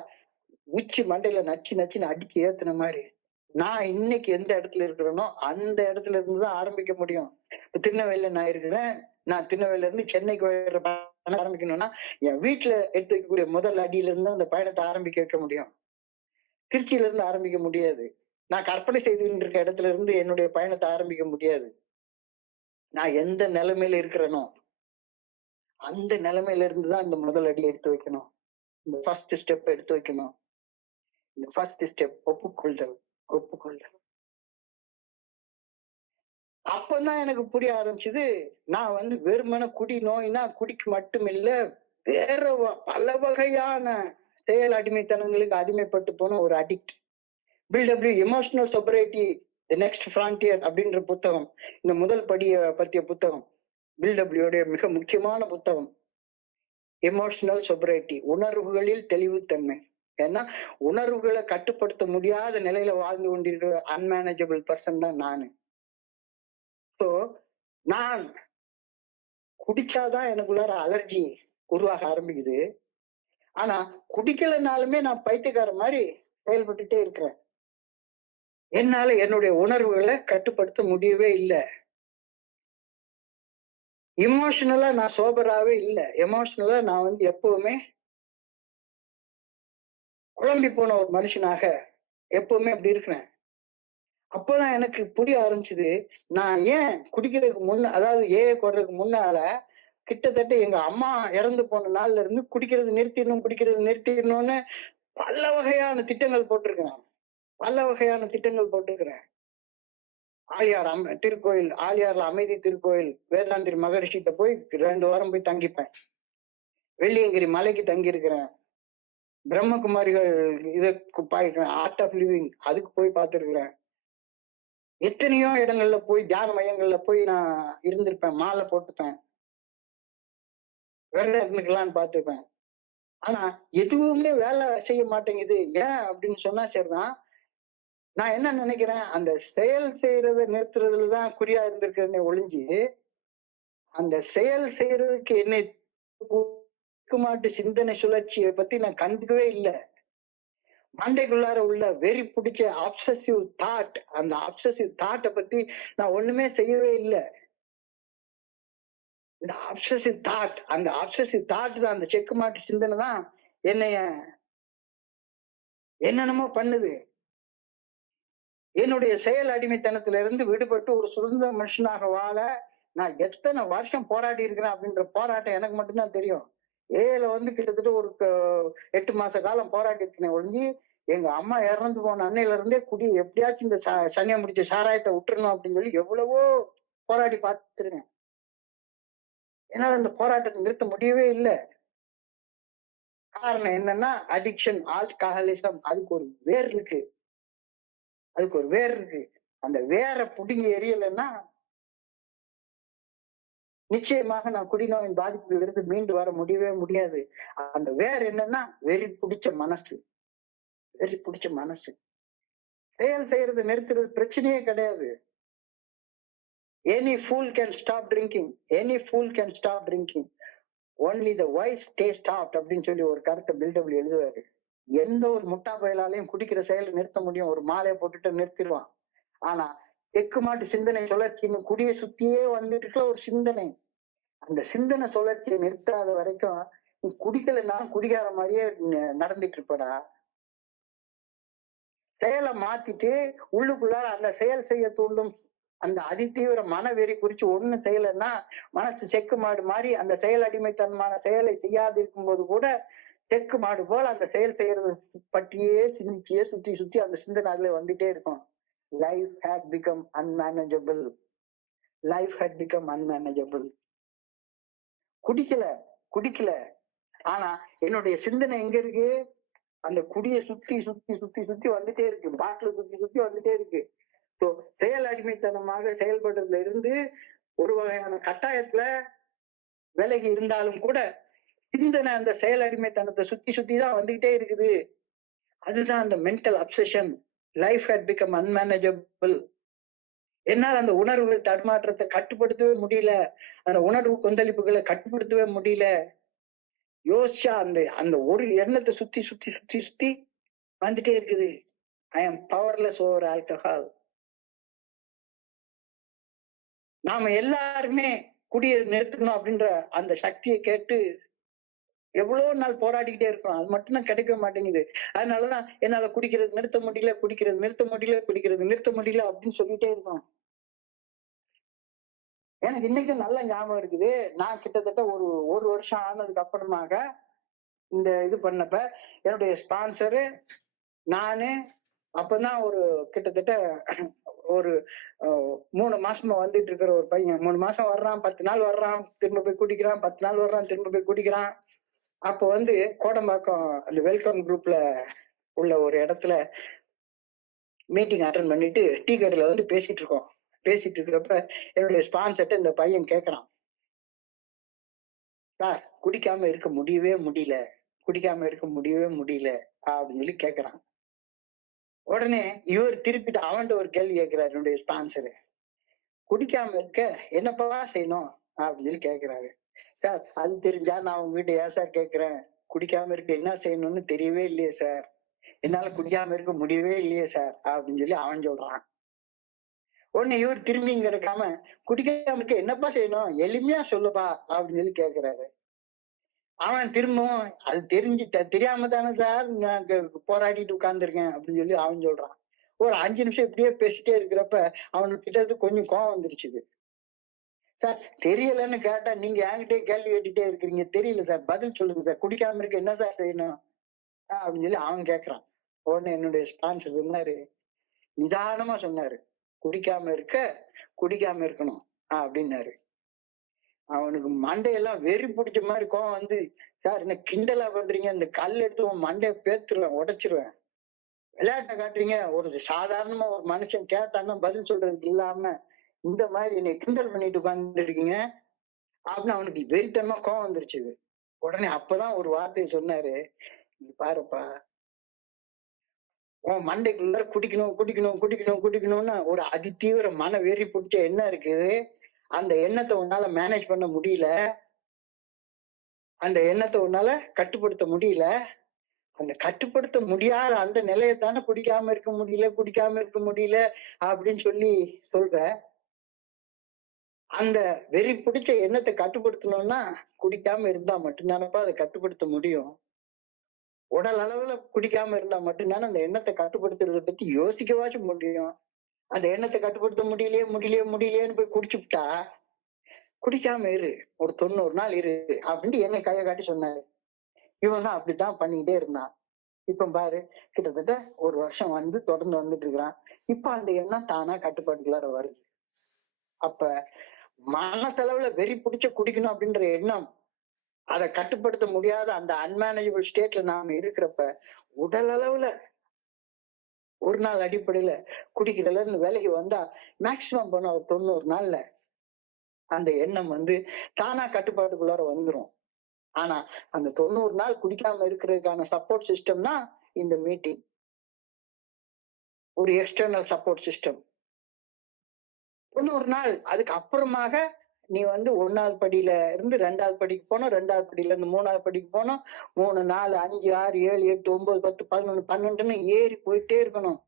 உச்சி மண்டையில நச்சு நச்சுன்னு அடிச்சு ஏத்துன மாதிரி. நான் இன்னைக்கு எந்த இடத்துல இருக்கிறேனோ அந்த இடத்துல இருந்துதான் ஆரம்பிக்க முடியும். திருநெல்வேலியில நான் இருக்கிறேன். நான் திருநெல்வேலியில இருந்து சென்னைக்கு ஆரம்பிக்கணும்னா என் வீட்டுல எடுத்து வைக்கக்கூடிய முதல் அடியில இருந்து அந்த பயணத்தை ஆரம்பிக்க வைக்க முடியும். திருச்சியில இருந்து ஆரம்பிக்க முடியாது. நான் கற்பனை செய்துகிட்டு இருக்க இடத்துல இருந்து என்னுடைய பயணத்தை ஆரம்பிக்க முடியாது. நான் எந்த நிலைமையில இருக்கிறேனோ அந்த நிலைமையில இருந்துதான் இந்த முதல் அடி எடுத்து வைக்கணும். இந்த ஃபர்ஸ்ட் ஸ்டெப் எடுத்து வைக்கணும். இந்த ஃபர்ஸ்ட் ஸ்டெப் ஒப்புக்கொள்தல். ஒப்புக்கொள்தல். அப்பதான் எனக்கு புரிய ஆரம்பிச்சது, நான் வெறுமன குடி நோய்னா குடிக்கு மட்டும் இல்ல, வேற பல வகையான செயல் அடிமைத்தனங்களுக்கு அடிமைப்பட்டு போன ஒரு addict. Bill W emotional sobriety the next frontier அப்படின்ற புத்தகம், இந்த முதல் படிய பத்திய புத்தகம், பில்டபிள்யூடைய மிக முக்கியமான புத்தகம். எமோஷனல் சொபரேட்டி, உணர்வுகளில் தெளிவுத்தன்மை. ஏன்னா உணர்வுகளை கட்டுப்படுத்த முடியாத நிலையில வாழ்ந்து கொண்டிருக்கிற அன்மேனேஜபிள் பர்சன் தான் நானு. ஸோ நான் குடிச்சாதான் எனக்குள்ளார அலர்ஜி உருவாக ஆரம்பிக்குது. ஆனா குடிக்கலனாலுமே நான் பைத்தியக்கார மாதிரி செயல்பட்டுட்டே இருக்கிறேன். என்னால என்னுடைய உணர்வுகளை கட்டுப்படுத்த முடியவே இல்லை. எமோஷனலா நான் சோபராகவே இல்லை. எமோஷனலா நான் எப்பவுமே குழம்பி போன ஒரு மனுஷனாக எப்பவுமே அப்படி இருக்கிறேன். அப்போதான் எனக்கு புரிய ஆரம்பிச்சது, நான் ஏன் குடிக்கிறதுக்கு முன்ன, அதாவது கொடுறதுக்கு முன்னால கிட்டத்தட்ட எங்க அம்மா இறந்து போன நாள்ல இருந்து குடிக்கிறது நிறுத்திடணும்னு பல வகையான திட்டங்கள் போட்டிருக்கிறேன். பல வகையான திட்டங்கள் போட்டிருக்கிறேன். ஆழியார் திருக்கோயில், ஆழியார்ல அமைதி திருக்கோயில் வேதாந்திரி மகரிஷிட்ட போய் 2 வாரம் போய் தங்கிப்பேன். வெள்ளியங்கிரி மலைக்கு தங்கி இருக்கிறேன். பிரம்மகுமாரிகள் இதுக்கு பாய்க்கிறேன், ஆர்ட் ஆஃப் லிவிங் அதுக்கு போய் பார்த்திருக்கிறேன். எத்தனையோ இடங்கள்ல போய் தியான மையங்கள்ல போய் நான் இருந்திருப்பேன். மாலை போட்டுப்பேன், வேலை இருந்துக்கலான்னு பார்த்துப்பேன். ஆனா எதுவுமே வேலை செய்ய மாட்டேங்குது. ஏன் அப்படின்னு சொன்னா சரிதான், நான் என்ன நினைக்கிறேன், அந்த செயல் செய்யறதை நிறுத்துறதுலதான் குறியா இருந்திருக்கிறேன்னு ஒழிஞ்சு, அந்த செயல் செய்யறதுக்கு என்னை மாட்டு சிந்தனை சுழற்சியை பத்தி நான் கண்டுக்கவே இல்லை. மண்டைக்குள்ளார உள்ள வெறி பிடிச்ச அப்சசிவ் தாட், அந்த அப்சசிவ் தாட்டை பத்தி நான் ஒண்ணுமே செய்யவே இல்லை. இந்த அப்சசிவ் தாட், அந்த அப்சசிவ் தாட் தான், அந்த செக்கு மாட்டு சிந்தனை தான் என்னைய என்னென்னமோ பண்ணுது. என்னுடைய செயல் அடிமைத்தனத்துல இருந்து விடுபட்டு ஒரு சுதந்திர மனுஷனாக வாழ நான் எத்தனை வருஷம் போராடி இருக்கிறேன் அப்படின்ற போராட்டம் எனக்கு மட்டும்தான் தெரியும். கிட்டத்தட்ட ஒரு 8 மாச காலம் போராடி இருக்கேன் ஒழிஞ்சு, எங்க அம்மா இறந்து போன அன்னையில இருந்தே குடி எப்படியாச்சும் இந்த சனியை முடிச்ச சாராயத்தை விட்டுறணும் அப்படின்னு சொல்லி எவ்வளவோ போராடி பார்த்துருக்கேன். ஏன்னா அந்த போராட்டத்தை நிறுத்த முடியவே இல்லை. காரணம் என்னன்னா அடிக்ஷன், ஆல்கஹாலிசம். அதுக்கு ஒரு வேர் இருக்கு, அதுக்கு ஒரு வேர் இருக்கு. அந்த வேற புடுங்கி எரியலைன்னா நிச்சயமாக நான் குடிநோயின் பாதிப்புல இருந்து மீண்டு வர முடியவே முடியாது. அந்த வேற என்னன்னா வெறி பிடிச்ச மனசு. வெறி பிடிச்ச மனசு. செயல் செய்யறது நிறுத்துறது பிரச்சனையே கிடையாது. Any fool can stop drinking. Any fool can stop drinking. Only the wise stay stopped அப்படின்னு சொல்லி ஒரு கருத்தை பில்டபிள்யூ எழுதுவாரு. எந்த ஒரு முட்டா பயலாலையும் குடிக்கிற செயலை நிறுத்த முடியும். ஒரு மாலையை போட்டுட்டு நிறுத்திடுவான். ஆனா தெக்கு மாட்டு சிந்தனை சுழற்சின்னு குடியை சுத்தியே வந்துட்டு ஒரு சிந்தனை, அந்த சிந்தனை சுழற்சியை நிறுத்தாத வரைக்கும் நீ குடிக்கலைன்னா குடிக்கார மாதிரியே நடந்துட்டு இருப்படா. செயலை மாத்திட்டு உள்ளுக்குள்ளார அந்த செயல் செய்ய தூண்டும் அந்த அதிதீவிர மனவெறி குறிச்சு ஒண்ணு செய்யலைன்னா மனசு செக்கு மாடு மாதிரி அந்த செயல் அடிமைத்தனமான செயலை செய்யாது இருக்கும் போது கூட செக்கு மாடு போல அந்த செயல் செய்யறது பற்றியே சிந்திச்சியே சுத்தி சுத்தி அந்த சிந்தனை அதுல வந்துட்டே இருக்கும். Life had become unmanageable. Life had become unmanageable. குடிக்கல. ஆனா என்னுடைய சிந்தனை எங்க இருக்கு, அந்த குடியை சுத்தி சுத்தி சுத்தி சுத்தி வந்துட்டே இருக்கு, பாட்டில சுத்தி சுத்தி வந்துட்டே இருக்கு. ஸோ செயல் அடிமைத்தனமாக செயல்படுறதுல இருந்து ஒரு வகையான கட்டாயத்துல விலகி இருந்தாலும் கூட சிந்தனை அந்த செயல் அடிமைத்தனத்தை சுத்தி சுத்தி தான் வந்துகிட்டே இருக்குது. அதுதான் அந்த mental obsession. Life had become unmanageable. என்னால் அந்த உணர்வுகள் தடுமாற்றத்தை கட்டுப்படுத்தவே முடியல. அந்த உணர்வு கொந்தளிப்புகளை கட்டுப்படுத்தவே முடியல. யோசிச்சா அந்த அந்த ஒரு எண்ணத்தை சுத்தி சுத்தி சுத்தி சுத்தி வந்துட்டே இருக்குது. ஐ ஆம் பவர்லெஸ் ஓவர் ஆல்கஹால். நாம எல்லாருமே குடியை நிறுத்தணும் அப்படின்ற அந்த சக்தியை கேட்டு எவ்வளவு நாள் போராடிக்கிட்டே இருக்கோம். அது மட்டும்தான் கிடைக்க மாட்டேங்குது. அதனாலதான் என்னால குடிக்கிறது நிறுத்த முடியல, குடிக்கிறது நிறுத்த முடியல, குடிக்கிறது நிறுத்த முடியல அப்படின்னு சொல்லிட்டே இருக்கோம். எனக்கு இன்னைக்கும் நல்ல ஞாபகம் இருக்குது. நான் கிட்டத்தட்ட ஒரு ஒரு வருஷம் ஆனதுக்கு அப்புறமாக இந்த இது பண்ணப்ப என்னுடைய ஸ்பான்சரு, நானு, அப்பதான் ஒரு கிட்டத்தட்ட ஒரு 3 மாசமா வந்துட்டு இருக்கிற ஒரு பையன். 3 மாசம் வர்றான், 10 நாள் வர்றான், திரும்ப போய் குடிக்கிறான், 10 நாள் வர்றான், திரும்ப போய் குடிக்கிறான். அப்போ வந்து கோடம்பாக்கம் அந்த வெல்கம் குரூப்ல உள்ள ஒரு இடத்துல மீட்டிங் அட்டன் பண்ணிட்டு டீ கடையில வந்து பேசிட்டு இருக்கோம். பேசிட்டு இருக்கிறப்ப என்னுடைய ஸ்பான்சர்ட்ட இந்த பையன் கேக்குறான், சார் குடிக்காம இருக்க முடியவே முடியல, குடிக்காம இருக்க முடியவே முடியல அப்படின்னு சொல்லி கேக்குறான். உடனே இவர் திருப்பிட்டு அவன்கிட்ட ஒரு கேள்வி கேட்கிறாரு என்னுடைய ஸ்பான்சரு, குடிக்காம இருக்க என்னப்பா செய்யணும் அப்படின்னு சொல்லி கேக்குறாரு. சார் அது தெரிஞ்சா நான் உங்ககிட்ட ஏன் சார் கேக்குறேன், குடிக்காம இருக்க என்ன செய்யணும்னு தெரியவே இல்லையே சார், என்னால குடிக்காம இருக்க முடியவே இல்லையே சார் அப்படின்னு சொல்லி அவன் சொல்றான். உடனே இவர் திரும்பியும் கிடைக்காம, குடிக்காம இருக்க என்னப்பா செய்யணும் எளிமையா சொல்லுப்பா அப்படின்னு சொல்லி கேக்குறாரு. அவன் திரும்பவும் அது தெரியாம தானே சார் நான் போராடிட்டு உட்கார்ந்துருக்கேன் அப்படின்னு சொல்லி அவன் சொல்றான். ஒரு 5 நிமிஷம் இப்படியே பேசிட்டே இருக்கிறப்ப அவனுக்கு கிட்ட கொஞ்சம் கோவம் வந்துருச்சுது. சார் தெரியலன்னு கேட்டா நீங்க என்கிட்டயே கேள்வி கேட்டுட்டே இருக்கிறீங்க, தெரியல சார் பதில் சொல்லுங்க சார், குடிக்காம இருக்க என்ன சார் செய்யணும் அப்படின்னு சொல்லி அவன் கேக்குறான். உடனே என்னுடைய ஸ்பான்சர் சொன்னாரு, நிதானமா சொன்னாரு, குடிக்காம இருக்க குடிக்காம இருக்கணும் அப்படின்னாரு. அவனுக்கு மண்டையெல்லாம் வெறி பிடிச்ச மாதிரி கோவம் வந்து, சார் என்ன கிண்டலா பண்றீங்க, இந்த கல் எடுத்து உன் மண்டைய பேத்துருவேன், உடைச்சிருவேன், விளையாட்ட காட்டுறீங்க, ஒரு சாதாரணமா ஒரு மனுஷன் கேட்டான்னா பதில் சொல்றதுக்கு இல்லாம இந்த மாதிரி என்னை கிண்டல் பண்ணிட்டு உட்கார்ந்து இருக்கீங்க அப்படின்னு அவனுக்கு வெறித்தனமா கோவம் வந்துருச்சு. உடனே அப்பதான் ஒரு வார்த்தையை சொன்னாரு, "இங்க பாருப்பா, உன் மண்டைக்குள்ள குடிக்கணும் குடிக்கணும் குடிக்கணும் குடிக்கணும்னு ஒரு அதிதீவிர மன வெறி பிடிச்ச எண்ணம் இருக்குது. அந்த எண்ணத்தை உன்னால மேனேஜ் பண்ண முடியல, அந்த எண்ணத்தை உன்னால கட்டுப்படுத்த முடியல. அந்த கட்டுப்படுத்த முடியாத அந்த நிலையத்தானே குடிக்காம இருக்க முடியல குடிக்காம இருக்க முடியல அப்படின்னு சொல்லி சொல்ற. அந்த வெறி பிடிச்ச எண்ணத்தை கட்டுப்படுத்தணும்னா குடிக்காம இருந்தா மட்டும்தானப்பா அதை கட்டுப்படுத்த முடியும். உடல் அளவுல குடிக்காம இருந்தா மட்டும்தானே அந்த எண்ணத்தை கட்டுப்படுத்துறதை பத்தி யோசிக்கவாச்சும் முடியும். அந்த எண்ணத்தை கட்டுப்படுத்த முடியலையே முடியலையே முடியலையேன்னு போய் குடிச்சுட்டா, குடிக்காம இரு, ஒரு 90 நாள் இரு அப்படின்னு என்னை கையை காட்டி சொன்னாரு. இவனும் அப்படித்தான் பண்ணிக்கிட்டே இருந்தான். இப்ப பாரு, கிட்டத்தட்ட ஒரு வருஷம் வந்து தொடர்ந்து வந்துட்டு இருக்கிறான். இப்ப அந்த எண்ணம் தானா கட்டுப்பாட்டுக்குள்ளார வருது. அப்ப மனசளவுல வெறி பிடிச்ச குடிக்கணும் அப்படின்ற எண்ணம், அதை கட்டுப்படுத்த முடியாத அந்த அன்மேனேஜபிள் ஸ்டேட்ல நாம இருக்கிறப்ப, உடல் அளவுல ஒரு நாள் அடிப்படையில குடிக்கிறதுல இருந்து விலகி வந்தா மேக்சிமம் போன ஒரு 90 நாள்ல அந்த எண்ணம் வந்து தானா கட்டுப்பாட்டுக்குள்ளார வந்துரும். ஆனா அந்த 90 நாள் குடிக்காம இருக்கிறதுக்கான சப்போர்ட் சிஸ்டம்னா இந்த மீட்டிங், ஒரு எக்ஸ்டர்னல் சப்போர்ட் சிஸ்டம். 90 நாள் அதுக்கு அப்புறமாக நீ வந்து 1வது படியில இருந்து 2வது படிக்கு போனோம், 2வது படியில இருந்து 3வது படிக்கு போனோம், 3, 4, 5, 6, 7, 8, 9, 10, 11, 12ன்னு ஏறி போயிட்டே இருக்கணும்.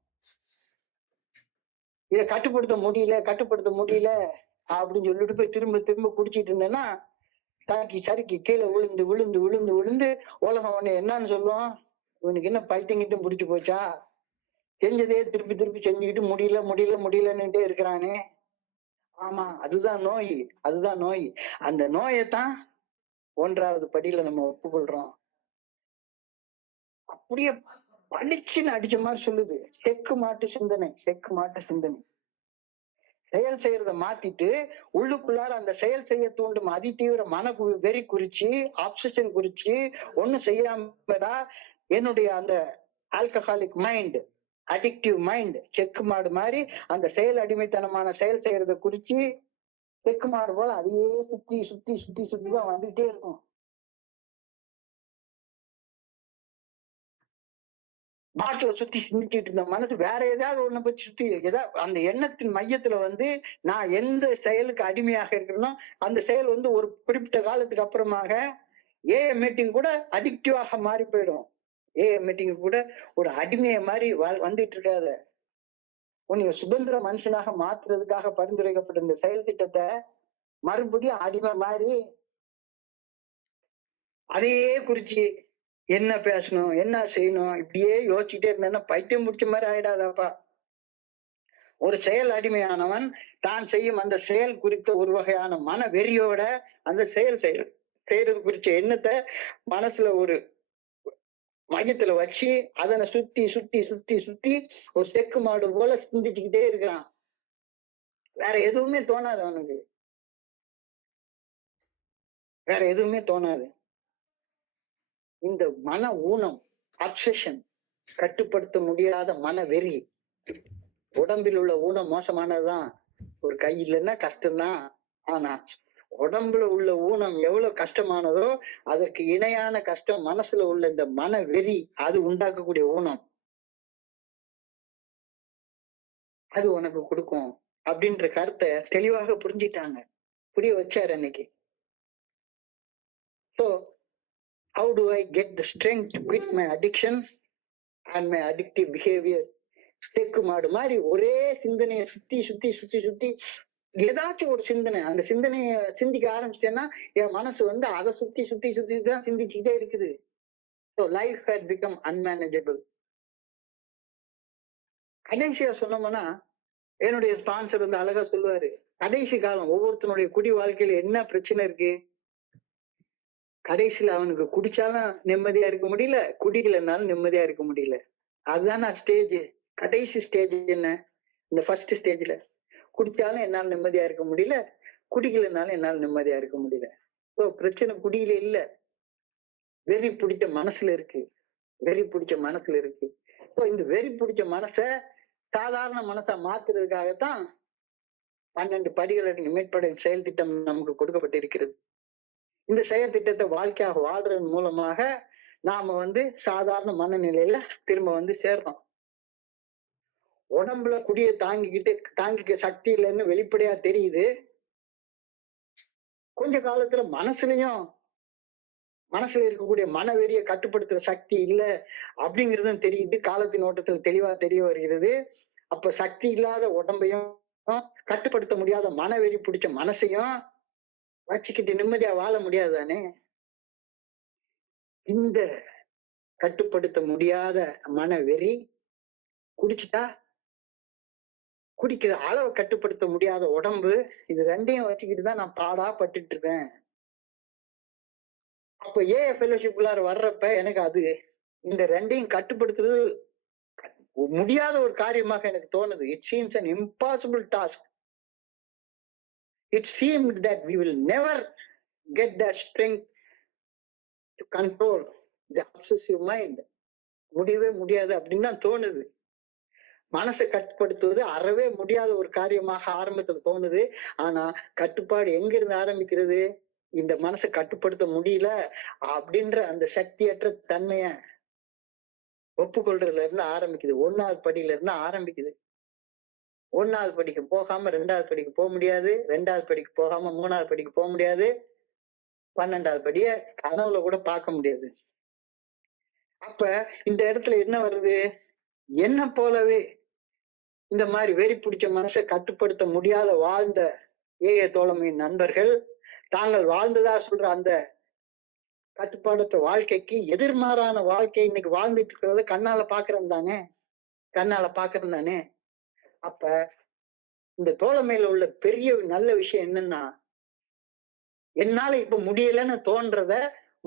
இதை கட்டுப்படுத்த முடியல கட்டுப்படுத்த முடியல அப்படின்னு சொல்லிட்டு போய் திரும்ப திரும்ப குடிச்சிட்டு இருந்தேன்னா, சறுக்கி சறுக்கி கீழே விழுந்து விழுந்து விழுந்து விழுந்து உலகம் உன்னை என்னன்னு சொல்லுவோம், இவனுக்கு என்ன பைத்தியங்கிட்டும் பிடிச்சு போச்சா, செஞ்சதே திருப்பி திருப்பி செஞ்சுக்கிட்டு முடியல முடியல முடியலன்னுட்டே இருக்கிறானே. ஆமா, அதுதான் நோய், அதுதான் நோய். அந்த நோயைத்தான் 1வது படியில நம்ம ஒப்புக்கொள்றோம். அப்படியே படிச்சுன்னு அடிச்ச மாதிரி சொல்லுது, செக்கு மாட்டு சிந்தனை, செக்கு மாட்டு சிந்தனை. செயல் செய்யறத மாத்திட்டு உள்ளுக்குள்ளார அந்த செயல் செய்ய தூண்டும் அதிதீவிர வெறி குறிச்சு, ஆப்சஷன் குறிச்சு ஒண்ணும் செய்யாமடா என்னுடைய அந்த ஆல்கஹாலிக் மைண்ட், அடிக்டிவ் மைண்ட் செக்கு மாடு மாதிரி அந்த செயல் அடிமைத்தனமான செயல் செய்யறத குறிச்சு செக்கு மாடு போல அதையே சுத்தி சுத்தி சுத்தி சுத்திதான் வந்துகிட்டே இருக்கும். பாட்டில சுத்தி சிந்திச்சுட்டு இருந்த மனசு வேற ஏதாவது ஒண்ணு பத்தி சுத்தி ஏதாவது அந்த எண்ணத்தின் மையத்துல வந்து நான் எந்த செயலுக்கு அடிமையாக இருக்கிறேனோ அந்த செயல் வந்து ஒரு குறிப்பிட்ட காலத்துக்கு அப்புறமாக ஏஐ மீட்டிங் கூட அடிக்டிவாக மாறி போயிடும். ஏஐ மீட்டிங் கூட ஒரு அடிமையை மாதிரி வந்துட்டு இருக்காத. உன்னை சுதந்திர மனுஷனாக மாத்துறதுக்காக பரிந்துரைக்கப்பட்ட இந்த செயல் திட்டத்தை மறுபடியும் அடிமை மாதிரி அதையே குறிச்சு என்ன பேசணும் என்ன செய்யணும் இப்படியே யோசிச்சுட்டே இருந்தேன்னா பைத்தியம் முடிச்ச மாதிரி ஆயிடாதாப்பா. ஒரு செயல் அடிமையானவன் தான் செய்யும் அந்த செயல் குறித்த ஒரு வகையான மன வெறியோட அந்த செய்யறது குறிச்ச எண்ணத்தை மனசுல ஒரு மையத்துல வச்சு அதனை சுத்தி சுத்தி சுத்தி சுத்தி ஒரு செக்கு மாடு போல சிந்திச்சுக்கிட்டே இருக்கிறான். வேற எதுவுமே தோணாது அவனுக்கு, வேற எதுவுமே தோணாது. இந்த மன ஊனம், அப்சஷன், கட்டுப்படுத்த முடியாத மன வெறி. உடம்பில் உள்ள ஊனம் மோசமானதுதான், ஒரு கை இல்லைன்னா கஷ்டம்தான். ஆனா உடம்புல உள்ள ஊனம் எவ்வளவு கஷ்டமானதோ அதற்கு இணையான கஷ்டம் மனசுல உள்ள இந்த மன வெறி, அது உண்டாக்கக்கூடிய ஊனம், அது உனக்கு கொடுக்கும் அப்படின்ற கருத்தை தெளிவாக புரிஞ்சிட்டாங்க, புரிய வச்சாரு அன்னைக்கு. So how do I get the strength to quit my addiction and my addictive behavior? தெக்கு மாடு மாதிரி ஒரே சிந்தனையை சுத்தி சுத்தி சுத்தி சுத்தி ஏதாச்சும் ஒரு சிந்தனை, அந்த சிந்தனைய சிந்திக்க ஆரம்பிச்சிட்டேன்னா என் மனசு வந்து அதை சுத்தி சுத்தி சுத்தி தான் சிந்திச்சுக்கிட்டே இருக்குது. So life had become unmanageable. கடைசியா சொன்னோம்னா என்னுடைய ஸ்பான்சர் வந்து அழகா சொல்லுவாரு, கடைசி காலம் ஒவ்வொருத்தனுடைய குடி வாழ்க்கையில என்ன பிரச்சனை இருக்கு, கடைசியில அவனுக்கு குடிச்சாலும் நிம்மதியா இருக்க முடியல, குடிக்கலனாலும் நிம்மதியா இருக்க முடியல. அதுதான் ஸ்டேஜ். கடைசி ஸ்டேஜ் என்ன, இந்த ஃபர்ஸ்ட் ஸ்டேஜ்ல குடிச்சாலும் என்னால நிம்மதியா இருக்க முடியல, குடிக்கலனாலும் என்னால நிம்மதியா இருக்க முடியல. ஸோ பிரச்சனை குடியில இல்ல, வெறி பிடிச்ச மனசுல இருக்கு, வெறி பிடிச்ச மனசுல இருக்கு. ஸோ இந்த வெறி பிடிச்ச மனச சாதாரண மனசா மாத்துறதுக்காகத்தான் 12 படிகள் மேற்படும் செயல் திட்டம் நமக்கு கொடுக்கப்பட்டிருக்கிறது. இந்த செயல் திட்டத்தை வாழ்க்கையாக வாழ்றதன் மூலமாக நாம வந்து சாதாரண மனநிலையில திரும்ப வந்து சேர்றோம். உடம்புல குடிய தாங்கிக்க சக்தி இல்லைன்னு வெளிப்படையா தெரியுது. கொஞ்ச காலத்துல மனசுல இருக்கக்கூடிய மனவெறிய கட்டுப்படுத்துற சக்தி இல்ல அப்படிங்கிறதும் தெரியுது, காலத்தின் ஓட்டத்துல தெளிவா தெரிய வருகிறது. அப்ப சக்தி இல்லாத உடம்பையும் கட்டுப்படுத்த முடியாத மனவெறி பிடிச்ச மனசையும் வச்சுக்கிட்டு நிம்மதியா வாழ முடியாதுதானே. இந்த கட்டுப்படுத்த முடியாத மனவெறி குடிச்சுட்டா, குடிக்கிற அளவை கட்டுப்படுத்த முடியாத உடம்பு, இது ரெண்டையும் வச்சுக்கிட்டு தான் நான் பாடா பட்டுட்டு இருக்கேன். அப்ப ஏன் ஃபெலோஷிப்குள்ளார வர்றப்ப எனக்கு அது இந்த ரெண்டையும் கட்டுப்படுத்துறது முடியாத ஒரு காரியமாக எனக்கு தோணுது. It seems an impossible task. It seemed that we will never get that strength to control the obsessive mind. முடியவே முடியாது அப்படின்னு தான் தோணுது. மனசை கட்டுப்படுத்துவது அறவே முடியாத ஒரு காரியமாக ஆரம்பத்துல தோணுது. ஆனா கட்டுப்பாடு எங்க இருந்து ஆரம்பிக்கிறது, இந்த மனசை கட்டுப்படுத்த முடியல அப்படின்ற அந்த சக்தியற்ற தன்மைய ஒப்புக்கொள்றதுல இருந்து ஆரம்பிக்குது. 1வது படியில இருந்து ஆரம்பிக்குது. 1வது படிக்கு போகாம 2வது படிக்கு போக முடியாது, 2வது படிக்கு போகாம 3வது படிக்கு போக முடியாது, 12வது படிய கனவுல கூட பார்க்க முடியாது. அப்ப இந்த இடத்துல என்ன வருது, என்ன போலவே இந்த மாதிரி வெறி பிடிச்ச மனசை கட்டுப்படுத்த முடியாத வாழ்ந்த ஏய தோழமையின் நண்பர்கள் தாங்கள் வாழ்ந்ததா சொல்ற அந்த கட்டுப்பாடற்ற வாழ்க்கைக்கு எதிர்மாறான வாழ்க்கை இன்னைக்கு வாழ்ந்துட்டு இருக்கிறத கண்ணால பாக்குறோம் தானே. அப்ப இந்த தோழமையில உள்ள பெரிய நல்ல விஷயம் என்னன்னா, என்னால இப்ப முடியலன்னு தோன்றத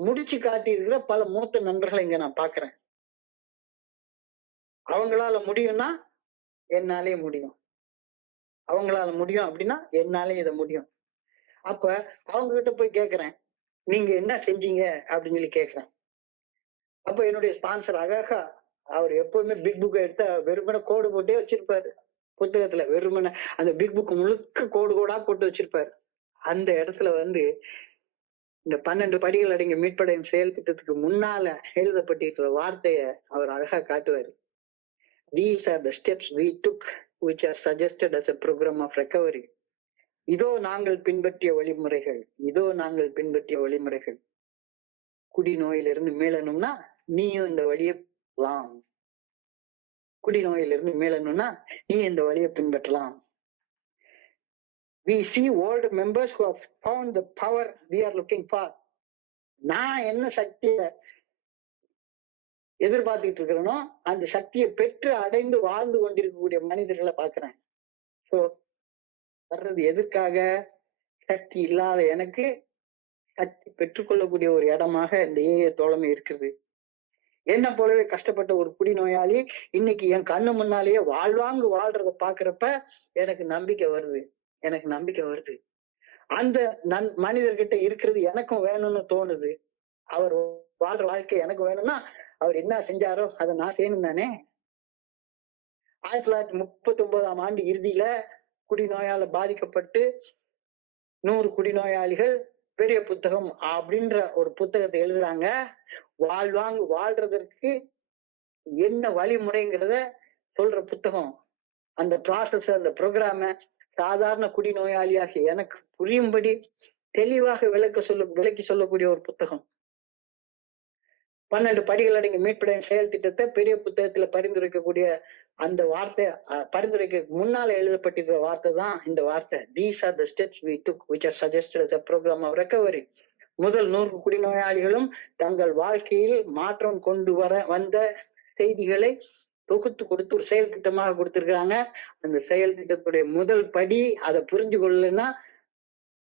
முடிச்சு காட்டி இருக்கிற பல மூத்த நண்பர்களை இங்க நான் பாக்குறேன். அவங்களால முடியும்னா என்னாலே முடியும், அவங்களால முடியும் அப்படின்னா என்னாலே இதை முடியும். அப்ப அவங்க கிட்ட போய் கேக்குறேன், நீங்க என்ன செஞ்சீங்க அப்படின்னு சொல்லி கேக்குறேன். அப்ப என்னுடைய ஸ்பான்சர் அழகா, அவர் எப்பவுமே பிக் புக் எடுத்து வெறுமனை கோடு போட்டே வச்சிருப்பாரு புத்தகத்துல, வெறுமனை அந்த பிக் புக் முழுக்க கோடு கோடா போட்டு வச்சிருப்பாரு. அந்த இடத்துல வந்து இந்த 12 படிகள் அடங்கிய மீட்படையும் செயல் திட்டத்துக்கு முன்னால எழுதப்பட்டிருக்கிற வார்த்தைய அவர் அழகா காட்டுவாரு. These are the steps we took which are suggested as a program of recovery. இதோ நாங்கள் பின்பற்றிய வழிமுறைகள், இதோ நாங்கள் பின்பற்றிய வழிமுறைகள். குடிநோயிலிருந்து மீளணும்னா நீயும் இந்த வழியை குடிநோயிலிருந்து மீளணும்னா நீ இந்த வழியை பின்பற்றலாம். We see old members who have found the power we are looking for. நான் என்ன சக்தியை எதிர்பார்த்துட்டு இருக்கிறேனோ அந்த சக்தியை பெற்று அடைந்து வாழ்ந்து கொண்டிருக்கக்கூடிய மனிதர்களை பாக்குறேன். சோ வர்றது எதற்காக? சக்தி இல்லாத எனக்கு சக்தி பெற்றுக்கொள்ளக்கூடிய ஒரு இடமாக இந்த ஏஏ தோழமை இருக்குது. என்ன போலவே கஷ்டப்பட்ட ஒரு குடிநோயாளி இன்னைக்கு என் கண்ணு முன்னாலேயே வாழ்வாங்கு வாழ்றத பாக்குறப்ப எனக்கு நம்பிக்கை வருது, எனக்கு நம்பிக்கை வருது. அந்த மனிதர்கிட்ட இருக்கிறது எனக்கும் வேணும்னு தோணுது. அவர் வாழ்ற வாழ்க்கை எனக்கு வேணும்னா அவர் என்ன செஞ்சாரோ அதை நான் செய்யணும் தானே. 1939ஆம் ஆண்டு இறுதியில குடிநோயால பாதிக்கப்பட்டு 100 குடிநோயாளிகள் பெரிய புத்தகம் அப்படின்ற ஒரு புத்தகத்தை எழுதுறாங்க. வாழ்றதற்கு என்ன வழிமுறைங்கிறத சொல்ற புத்தகம். அந்த ப்ராசஸ், அந்த ப்ரோக்ராம சாதாரண குடிநோயாளியாக எனக்கு புரியும்படி தெளிவாக விளக்கி சொல்லக்கூடிய ஒரு புத்தகம். 12 படிகள் அடங்கிய மீட்படையும் செயல் திட்டத்தை பெரிய புத்தகத்துல பரிந்துரைக்கக்கூடிய அந்த வார்த்தை, பரிந்துரைக்க முன்னால எழுதப்பட்டிருக்கிற வார்த்தை தான் இந்த வார்த்தை. These are the steps we took which are suggested as a program of recovery. முதல் 100 குடிநோயாளிகளும் தங்கள் வாழ்க்கையில் மாற்றம் கொண்டு வந்த செய்திகளை தொகுத்து கொடுத்து ஒரு செயல் திட்டமாக கொடுத்திருக்கிறாங்க. அந்த செயல் திட்டத்துடைய முதல் படி அதை புரிஞ்சு கொள்ளலைன்னா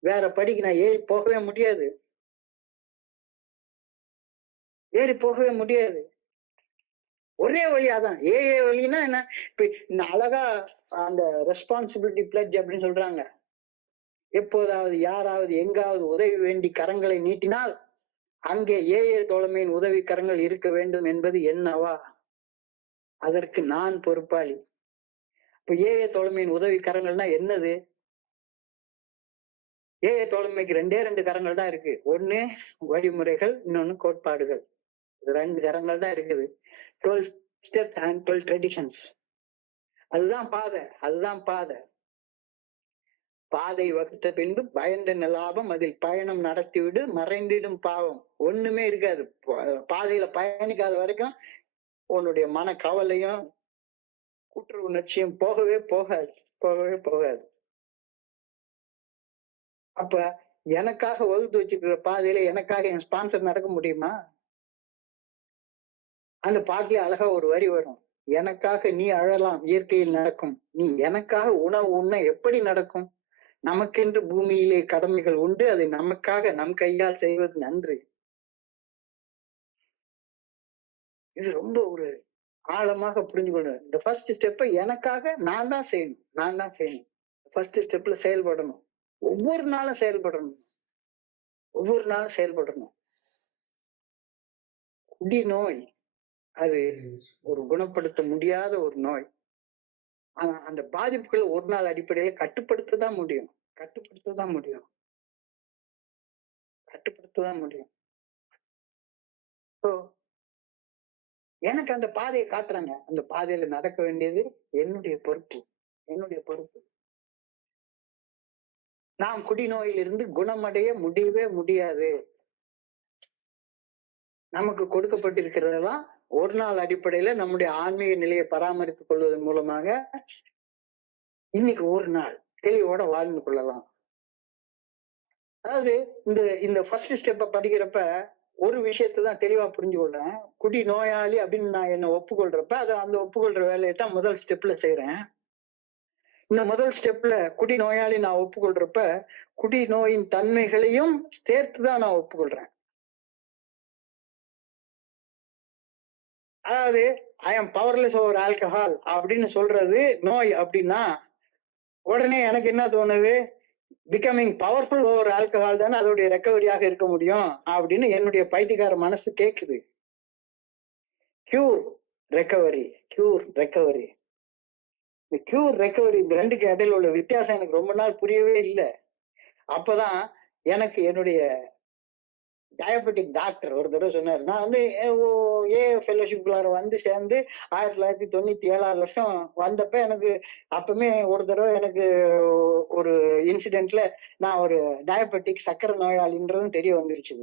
வேற படிக்கு நான் ஏறி போகவே முடியாது, ஒரே வழியாதான். ஏஏ வழின்னா என்ன? இப்ப அழகா அந்த ரெஸ்பான்சிபிலிட்டி பிளட்ஜ் அப்படின்னு சொல்றாங்க. எப்போதாவது யாராவது எங்காவது உதவி வேண்டி கரங்களை நீட்டினால் அங்கே ஏஏ தோழமையின் உதவி கரங்கள் இருக்க வேண்டும் என்பது என்னவா? அதற்கு நான் பொறுப்பாளி. இப்ப ஏஏ தோழமையின் உதவி கரங்கள்னா என்னது? ஏஏ தோழமைக்கு 2 கரங்கள் தான் இருக்கு. ஒண்ணு வழிமுறைகள், இன்னொன்னு கோட்பாடுகள். 2 கரங்கள் தான் இருக்குது. 12 steps and 12 traditions. அதுதான் பாதை. பாதை வகுத்த பின்பு பயந்த லாபம், அதில் பயணம் நடத்திவிடு மறைந்திடும் பாவம். ஒண்ணுமே இருக்காது. பாதையில பயணிக்காத வரைக்கும் உன்னுடைய மன கவலையும் குற்ற உணர்ச்சியும் போகவே போகாது. அப்ப எனக்காக வகுத்து வச்சிருக்கிற பாதையில எனக்காக என் ஸ்பான்சர் நடக்க முடியுமா? அந்த பாட்டில அழகா ஒரு வரி வரும், எனக்காக நீ அழலாம் இயற்கையில் நடக்கும், நீ எனக்காக உணவு உண்ண எப்படி நடக்கும்? நமக்கென்று பூமியிலே கடமைகள் உண்டு, அதை நமக்காக நம் கையால் செய்வது நன்று. இது ரொம்ப ஒரு ஆழமாக புரிஞ்சு கொள்ளணும். இந்த ஃபர்ஸ்ட் ஸ்டெப்பை எனக்காக நான் தான் செய்யணும். ஃபர்ஸ்ட் ஸ்டெப்ல செயல்படணும். ஒவ்வொரு நாளும் செயல்படணும். குடிநோய் அது ஒரு குணப்படுத்த முடியாத ஒரு நோய். ஆனா அந்த பாதிப்புகளை ஒரு நாள் அடிப்படையில கட்டுப்படுத்ததான் முடியும். எனக்கு அந்த பாதையை காட்டுறாங்க. அந்த பாதையில நடக்க வேண்டியது என்னுடைய பொறுப்பு. நாம் குடிநோயிலிருந்து குணமடைய முடியவே முடியாது. நமக்கு கொடுக்கப்பட்டிருக்கிறதெல்லாம் ஒரு நாள் அடிப்படையில நம்முடைய ஆன்மீக நிலையை பராமரித்துக் கொள்வதன் மூலமாக இன்னைக்கு ஒரு நாள் தெளிவோட வாழ்ந்து கொள்ளலாம். அதாவது இந்த ஃபர்ஸ்ட் ஸ்டெப்பை படிக்கிறப்ப ஒரு விஷயத்தான் தெளிவா புரிஞ்சு கொள்றேன். குடி நோயாளி அப்படின்னு நான் என்ன ஒப்புக்கொள்றப்ப அந்த ஒப்புக்கொள்ற வேலையை தான் முதல் ஸ்டெப்ல செய்யறேன். இந்த முதல் ஸ்டெப்ல குடி நோயாளி நான் ஒப்புக்கொள்றப்ப குடி நோயின் தன்மைகளையும் சேர்த்துதான் நான் ஒப்புக்கொள்றேன். அதாவது ஐ ஆம் பவர்லெஸ் ஓவர் ஆல்கஹால் அப்படின்னு சொல்றது நோய் அப்படின்னா உடனே எனக்கு என்ன தோணுது, பிகமிங் பவர்ஃபுல் ஓவர் ஆல்கஹால் தானே அதோடைய ரெக்கவரியாக இருக்க முடியும் அப்படின்னு என்னுடைய பைத்தியக்கார மனசு கேக்குது. கியூர் ரெக்கவரி இந்த ரெண்டுக்கு இடையில உள்ள வித்தியாசம் எனக்கு ரொம்ப நாள் புரியவே இல்லை. அப்பதான் எனக்கு என்னுடைய டயபெட்டிக் டாக்டர் ஒரு தடவை சொன்னாரு. நான் வந்து ஏ ஃபெலோஷிப்குள்ளார வந்து சேர்ந்து 1997 வருஷம் வந்தப்ப எனக்கு அப்பவுமே ஒரு தடவை எனக்கு ஒரு இன்சிடென்ட்ல நான் ஒரு டயபெட்டிக் சர்க்கரை நோயாளின்றதும் தெரிய வந்துருச்சு.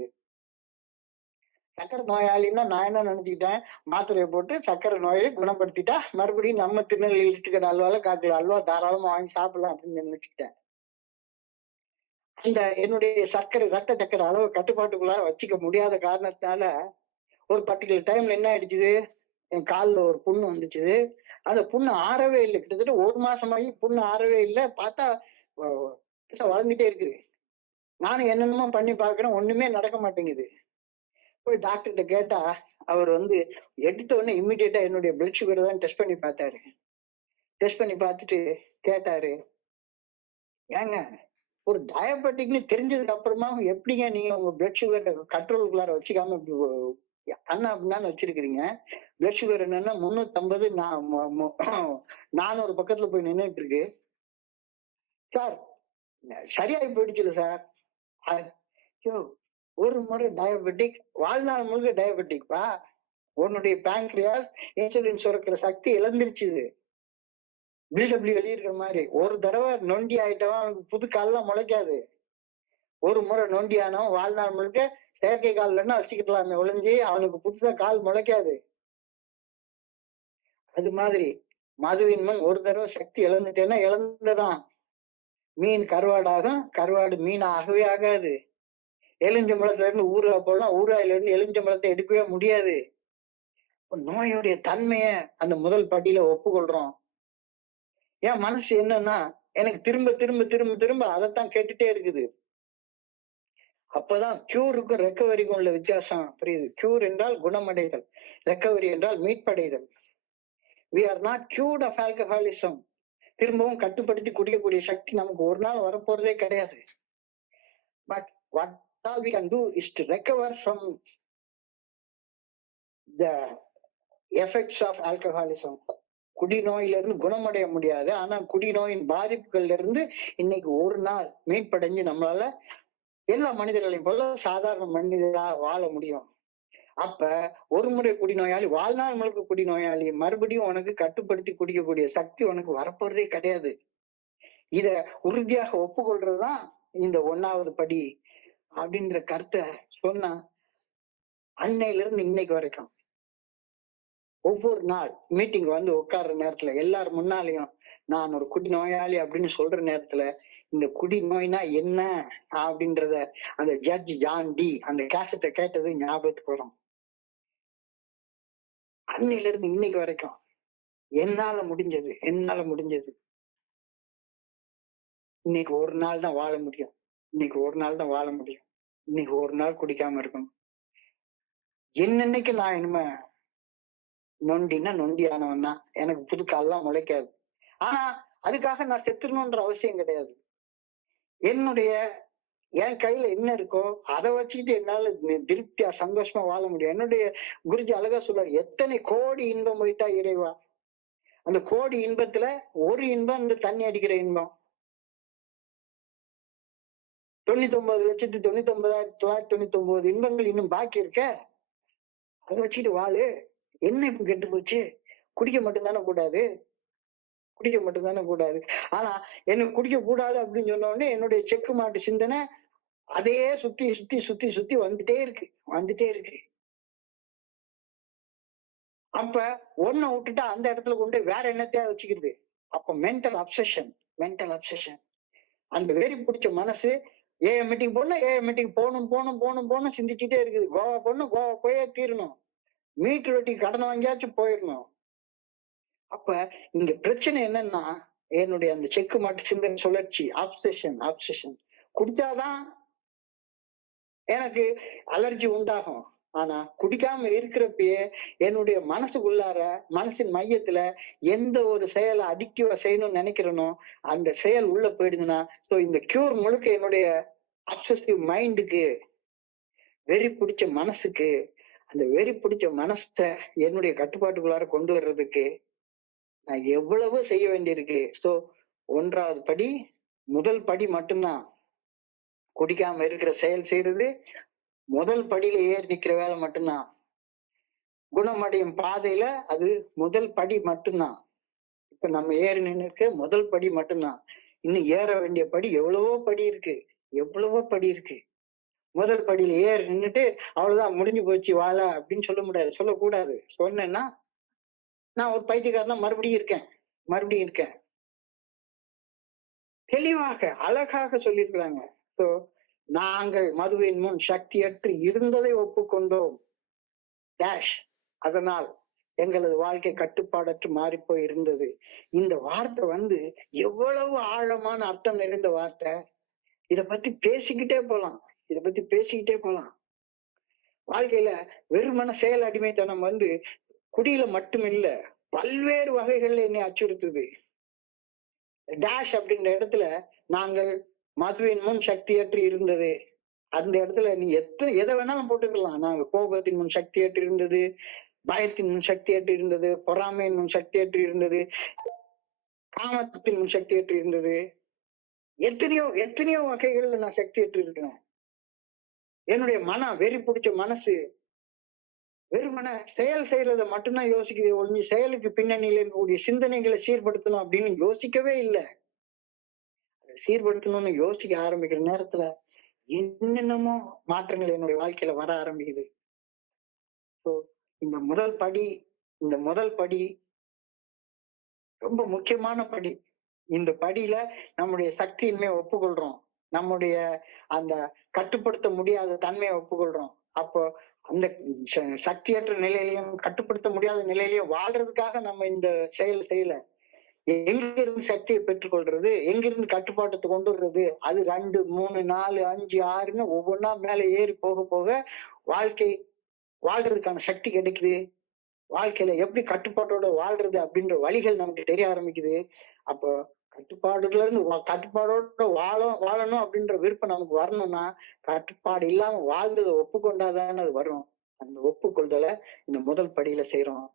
சர்க்கரை நோயாளின்னா நான் என்ன நினைச்சுக்கிட்டேன், மாத்திரையை போட்டு சர்க்கரை நோயை குணப்படுத்திட்டா மறுபடியும் நம்ம திருநெல்வேலி இருக்கிற அல்வால 1/4 அல்வா தாராளமா வாங்கி சாப்பிடலாம் அப்படின்னு நினைச்சுக்கிட்டேன். அந்த என்னுடைய ரத்த சர்க்கரை அளவு கட்டுப்பாட்டுக்குள்ளார வச்சுக்க முடியாத காரணத்தினால ஒரு பர்டிகுலர் டைம்ல என்ன ஆயிடுச்சுது, என் கால்ல ஒரு புண்ணு வந்துச்சு. அந்த புண்ணு ஆறவே இல்லை. கிட்டத்தட்ட 1 மாசமாயி புண்ணு ஆறவே இல்லை. பார்த்தா வளர்ந்துட்டே இருக்குது. நானும் என்னென்னமோ பண்ணி பாக்குறேன், ஒண்ணுமே நடக்க மாட்டேங்குது. போய் டாக்டர்கிட்ட கேட்டா அவர் வந்து எடுத்த உடனே இம்மிடியேட்டா என்னுடைய பிளட் சுகர் தான் டெஸ்ட் பண்ணி பார்த்தாரு. டெஸ்ட் பண்ணி பார்த்துட்டு கேட்டாரு, ஏங்க ஒரு டயபெட்டிக்னு தெரிஞ்சதுக்கு அப்புறமா எப்படிங்க நீங்க உங்க பிளட் சுகர் கண்ட்ரோலுக்குள்ளார வச்சுக்காம அண்ணா அப்படின்னு வச்சிருக்கிறீங்க? பிளட் சுகர் என்னன்னா 350 400 பக்கத்துல போய் நின்றுட்டு இருக்கு. சார் சரியாயி போயிடுச்சுல சார். ஒரு முறை டயபெட்டிக் வாழ்நாள் முழுக்க டயபெட்டிக்பா. உன்னுடைய பேங்க்ரியாஸ் இன்சுலின் சுரக்கிற சக்தி இழந்துருச்சு. பிடபிள்யூ எழுதியிருக்கிற மாதிரி ஒரு தடவை நொண்டி ஆயிட்டவன் அவனுக்கு புது கால்லாம் முளைக்காது. ஒரு முறை நொண்டி ஆனவன் வாழ்நாள் முழுக்க செயற்கை கால்னா வச்சுக்கிட்டலாமே ஒளிஞ்சு அவனுக்கு புதுசா கால் முளைக்காது. அது மாதிரி மதுவின் முன் ஒரு தடவை சக்தி இழந்துட்டேன்னா இழந்ததான். மீன் கருவாடாகும், கருவாடு மீன் ஆகவே ஆகாது. எலுமிச்சம்பழத்துல இருந்து ஊறுகாய் போடலாம், ஊறுகாயில இருந்து எலுமிச்சம்பழத்தை எடுக்கவே முடியாது. நோயுடைய தன்மைய அந்த முதல் படியில ஒப்புக்கொள்றோம். என் மனசு என்னன்னா எனக்கு திரும்ப திரும்ப திரும்ப திரும்ப அதைத்தான் கேட்டுட்டே இருக்குது. அப்பதான் கியூருக்கும் ரெக்கவரிக்கும் உள்ள வித்தியாசம் புரியுது. கியூர் என்றால் குணமடைதல், ரெக்கவரி என்றால் மீட்படைதல். we are not cured of alcoholism. திரும்பவும் கட்டுப்படுத்தி குடிக்கக்கூடிய சக்தி நமக்கு ஒரு நாள் வரப்போறதே கிடையாது. But what all we can do is to recover from the effects of alcoholism. குடிநோயில இருந்து குணமடைய முடியாது, ஆனா குடிநோயின் பாதிப்புகள்ல இருந்து இன்னைக்கு ஒரு நாள் மீட்படைஞ்சு நம்மளால எல்லா மனிதர்களையும் போல சாதாரண மனிதரா வாழ முடியும். அப்ப ஒரு முறை குடிநோயாளி வாழ்நாள் முழுக்க குடிநோயாளி மறுபடியும் உனக்கு கட்டுப்படுத்தி குடிக்கக்கூடிய சக்தி உனக்கு வரப்போறதே கிடையாது. இத உறுதியாக ஒப்புக்கொள்றதுதான் இந்த 1வது படி அப்படின்ற கருத்தை சொன்னா அன்னையில இருந்து இன்னைக்கு வரைக்கும் ஒவ்வொரு நாள் மீட்டிங் வந்து உட்கார்ற நேரத்துல எல்லாரும் முன்னாலையும் நான் ஒரு குடி நோயாளி அப்படின்னு சொல்ற நேரத்துல இந்த குடி நோய்னா என்ன அப்படின்றத அந்த ஜட்ஜ் ஜான் டி அந்த கேசட்டை கேட்டது ஞாபகத்துக்கு வரும். அன்னையில இருந்து இன்னைக்கு வரைக்கும் என்னால முடிஞ்சது இன்னைக்கு ஒரு நாள் தான் வாழ முடியும். இன்னைக்கு ஒரு நாள் குடிக்காம இருக்கணும். என்னன்னைக்கு நான் இனிமே நொண்டி ஆனவன் தான். எனக்கு புது கால்லாம் முளைக்காது. ஆனா அதுக்காக நான் செத்துடணும்ன்ற அவசியம் கிடையாது. என் கையில என்ன இருக்கோ அதை வச்சுக்கிட்டு என்னால திருப்தியா சந்தோஷமா வாழ முடியும். என்னுடைய குருஜி அழகா சொல்றாரு, எத்தனை கோடி இன்பம் வைத்தா இறைவா. அந்த கோடி இன்பத்துல ஒரு இன்பம் இந்த தண்ணி அடிக்கிற இன்பம். 99,99,999 இன்பங்கள் இன்னும் பாக்கி இருக்க. அதை வச்சுக்கிட்டு வாழு. என்ன இப்ப கெட்டு போச்சு? குடிக்க மட்டும்தானே கூடாது. ஆனா எனக்கு குடிக்க கூடாது அப்படின்னு சொன்ன உடனே என்னுடைய செக்கு மாட்டு சிந்தனை அதையே சுத்தி சுத்தி சுத்தி சுத்தி வந்துட்டே இருக்கு. அப்ப ஒன்ன விட்டுட்டா அந்த இடத்துல கொண்டு வேற என்னத்தையா வச்சுக்கிறது. அப்ப மென்டல் அப்சஷன். அந்த வெறி பிடிச்ச மனசு ஏஎம் மீட்டிங் போகணும் சிந்திச்சுட்டே இருக்குது. கோவா போயே தீரணும். மீட்டர் வெட்டி கடன் வாங்கியாச்சும் போயிடணும். அப்ப இங்க பிரச்சனை என்னன்னா என்னுடைய அந்த செக்கு மாட்டு சிந்தனை சுழற்சி ஆப்செஷன் குடிச்சாதான் எனக்கு அலர்ஜி உண்டாகும். ஆனா குடிக்காம இருக்கிறப்பயே என்னுடைய மனசின் மையத்துல எந்த ஒரு செயலை அடிக்டிவா செய்யணும்னு நினைக்கிறேனோ அந்த செயல் உள்ள போயிடுதுன்னா இந்த கியூர் முழுக்க என்னுடைய அப்சசிவ் மைண்டுக்கு, வெறி பிடிச்ச மனசுக்கு, அந்த வெறி பிடிச்ச மனசை என்னுடைய கட்டுப்பாட்டுக்குள்ளார கொண்டு வர்றதுக்கு நான் எவ்வளவோ செய்ய வேண்டியிருக்கு. சோ 1வது படி, முதல் படி மட்டும்தான் குடிக்காம இருக்கிற செயல் செய்யறது. முதல் படியில ஏறி நிக்கிற வேலை மட்டும்தான். குணமடையும் பாதையில அது முதல் படி மட்டும்தான். இப்ப நம்ம ஏறி நின்னுருக்கு முதல் படி மட்டும்தான். இன்னும் ஏற வேண்டிய படி எவ்வளவோ படி இருக்கு. எவ்வளவோ படி இருக்கு. முதல் படியில ஏறி நின்னுட்டு அவ்வளவுதான் முடிஞ்சு போச்சு வாழ அப்படின்னு சொல்ல முடியாது, சொல்லக்கூடாது. சொன்னேன்னா நான் ஒரு பைத்தியக்காரனா மறுபடியும் இருக்கேன், மறுபடியும் இருக்கேன். தெளிவாக அழகாக சொல்லியிருக்கிறாங்க. சோ நாங்கள் மதுவின் முன் சக்தியற்று இருந்ததை ஒப்புக்கொண்டோம் டேஷ். அதனால் எங்களது வாழ்க்கை கட்டுப்பாடற்று மாறிப்போய் இருந்தது. இந்த வார்த்தை எவ்வளவு ஆழமான அர்த்தம் நிறைந்த வார்த்தை. இத பத்தி பேசிக்கிட்டே போலாம், இத பத்தி பேசிக்கிட்டே போலாம். வாழ்க்கையில வெறுமன செயல் அடிமைத்தனம் குடியில மட்டும் இல்ல, பல்வேறு வகைகள்ல என்னை அச்சுறுத்துது. டேஷ் அப்படின்ற இடத்துல நாங்கள் மதுவின் முன் சக்தியற்று இருந்தது. அந்த இடத்துல நீ எதை வேணாலும் போட்டுக்கலாம். நாங்க கோபத்தின் முன் சக்தியற்று இருந்தது, பயத்தின் முன் சக்தியற்று இருந்தது, பொறாமையின் முன் சக்தியற்று இருந்தது, காமத்தின் முன் சக்தியற்று இருந்தது. எத்தனையோ எத்தனையோ வகைகள்ல நான் சக்தியற்று இருக்கிறேன். என்னுடைய வெறி பிடிச்ச மனசு வெறுமன செயல் செய்யறதை மட்டும்தான் யோசிக்குது ஒழிஞ்சு செயலுக்கு பின்னணியில இருக்கக்கூடிய சிந்தனைகளை சீர்படுத்தணும் அப்படின்னு யோசிக்கவே இல்லை. சீர்படுத்தணும்னு யோசிக்க ஆரம்பிக்கிற நேரத்துல என்னென்னமோ மாற்றங்கள் என்னுடைய வாழ்க்கையில வர ஆரம்பிக்குது. இந்த முதல் படி இந்த முதல் படி ரொம்ப முக்கியமான படி. இந்த படியில நம்முடைய சக்தியின்மை ஒப்புக்கொள்றோம், நம்முடைய அந்த கட்டுப்படுத்த முடியாத தன்மையை ஒப்புக்கொள்றோம். அப்போ அந்த சக்தியற்ற நிலையிலையும் கட்டுப்படுத்த முடியாத நிலையிலையும் வாழ்றதுக்காக நம்ம இந்த செயல் செய்யல. எங்கிருந்து சக்தியை பெற்றுக்கொள்றது, எங்கிருந்து கட்டுப்பாட்டத்தை கொண்டு வர்றது, அது 2, 3, 4, 5, 6ன்னு ஒவ்வொன்னா மேல ஏறி போக போக வாழ்க்கை வாழ்றதுக்கான சக்தி கிடைக்குது. வாழ்க்கையில எப்படி கட்டுப்பாட்டோட வாழ்றது அப்படின்ற வழிகள் நமக்கு தெரிய ஆரம்பிக்குது. அப்போ கட்டுப்பாடுல இருந்து கட்டுப்பாடோட வாழணும் அப்படின்ற விருப்பம் நமக்கு வரணும்னா கட்டுப்பாடு இல்லாம வாழ்ந்ததை ஒப்புக்கொண்டாதானே அது வரும். அந்த ஒப்புக்கொள்தலை இந்த முதல் படியில செய்யறோம்.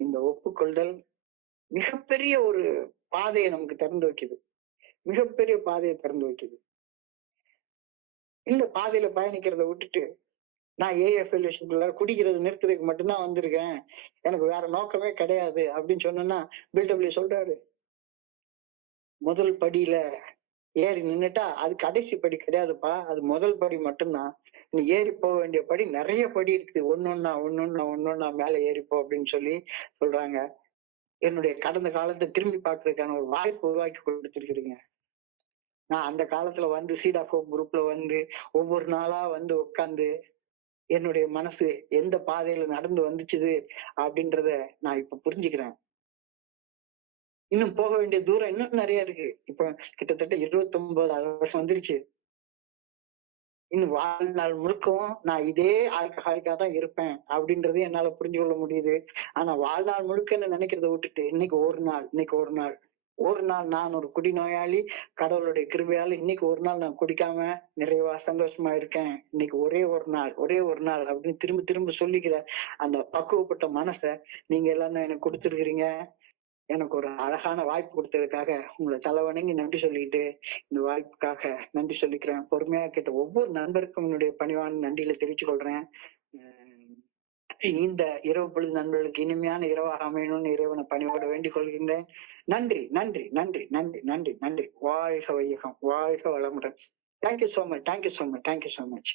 இந்த ஒப்புக்கொள்தல் மிகப்பெரிய ஒரு பாதையை நமக்கு திறந்து வைக்குது, மிகப்பெரிய பாதையை திறந்து வைக்குது. இந்த பாதையில பயணிக்கிறத விட்டுட்டு நான் ஏஎஃப்எல்ல குடிக்கிறது நிறுத்துறதுக்கு மட்டும்தான் வந்திருக்கேன், எனக்கு வேற நோக்கமே கிடையாது அப்படின்னு சொன்னா பில்டபிள்யூ சொல்றாரு, முதல் படியில ஏறி நின்னுட்டா அது கடைசி படி கிடையாதுப்பா, அது முதல் படி மட்டும்தான். நீ ஏறி போக வேண்டிய படி நிறைய படி இருக்குது, ஒன்னொன்னா மேல ஏறிப்போ அப்படின்னு சொல்லி சொல்றாங்க. என்னுடைய கடந்த காலத்தை திரும்பி பார்க்கறதுக்கான ஒரு வாய்ப்பு உருவாக்கி கொடுத்துருக்கிறீங்க. நான் அந்த காலத்துல சீட் ஆஃப் ஹோப் குரூப்ல ஒவ்வொரு நாளா உட்கார்ந்து என்னுடைய மனசு எந்த பாதையில நடந்து வந்துச்சுது அப்படின்றத நான் இப்ப புரிஞ்சுக்கிறேன். இன்னும் போக வேண்டிய தூரம் இன்னும் நிறைய இருக்கு. இப்ப கிட்டத்தட்ட 29வது வருஷம் வந்துருச்சு. இன்னும் வாழ்நாள் முழுக்கவும் நான் இதே ஆல்கஹாலிக்கா தான் இருப்பேன் அப்படின்றது என்னால புரிஞ்சு கொள்ள முடியுது. ஆனா வாழ்நாள் முழுக்கன்னு நினைக்கிறத விட்டுட்டு இன்னைக்கு ஒரு நாள் நான் ஒரு குடிநோயாளி, கடவுளுடைய கிருபையால இன்னைக்கு ஒரு நாள் நான் குடிக்காம நிறைவா சந்தோஷமா இருக்கேன். இன்னைக்கு ஒரே ஒரு நாள் அப்படின்னு திரும்ப திரும்ப சொல்லிக்கிற அந்த பக்குவப்பட்ட மனசை நீங்க எல்லாம் தான் எனக்கு கொடுத்துருக்கிறீங்க. எனக்கு ஒரு அழகான வாய்ப்பு கொடுத்ததுக்காக உங்களை தலைவணங்கி நன்றி சொல்லிட்டு இந்த வாய்ப்புக்காக நன்றி சொல்லிக்கிறேன். பொறுமையா கேட்ட ஒவ்வொரு நண்பருக்கும் என்னுடைய பணிவான நன்றியில தெரிவித்துக் கொள்றேன். இந்த இரவு பொழுது நண்பர்களுக்கு இனிமையான இரவாக அமையணும்னு இறைவனை பணிவோட வேண்டிக் கொள்கின்றேன். நன்றி நன்றி நன்றி நன்றி நன்றி நன்றி. வாழ்க வையகம், வாழ்க வளமுடன். Thank you so much, thank you so much, thank you so much.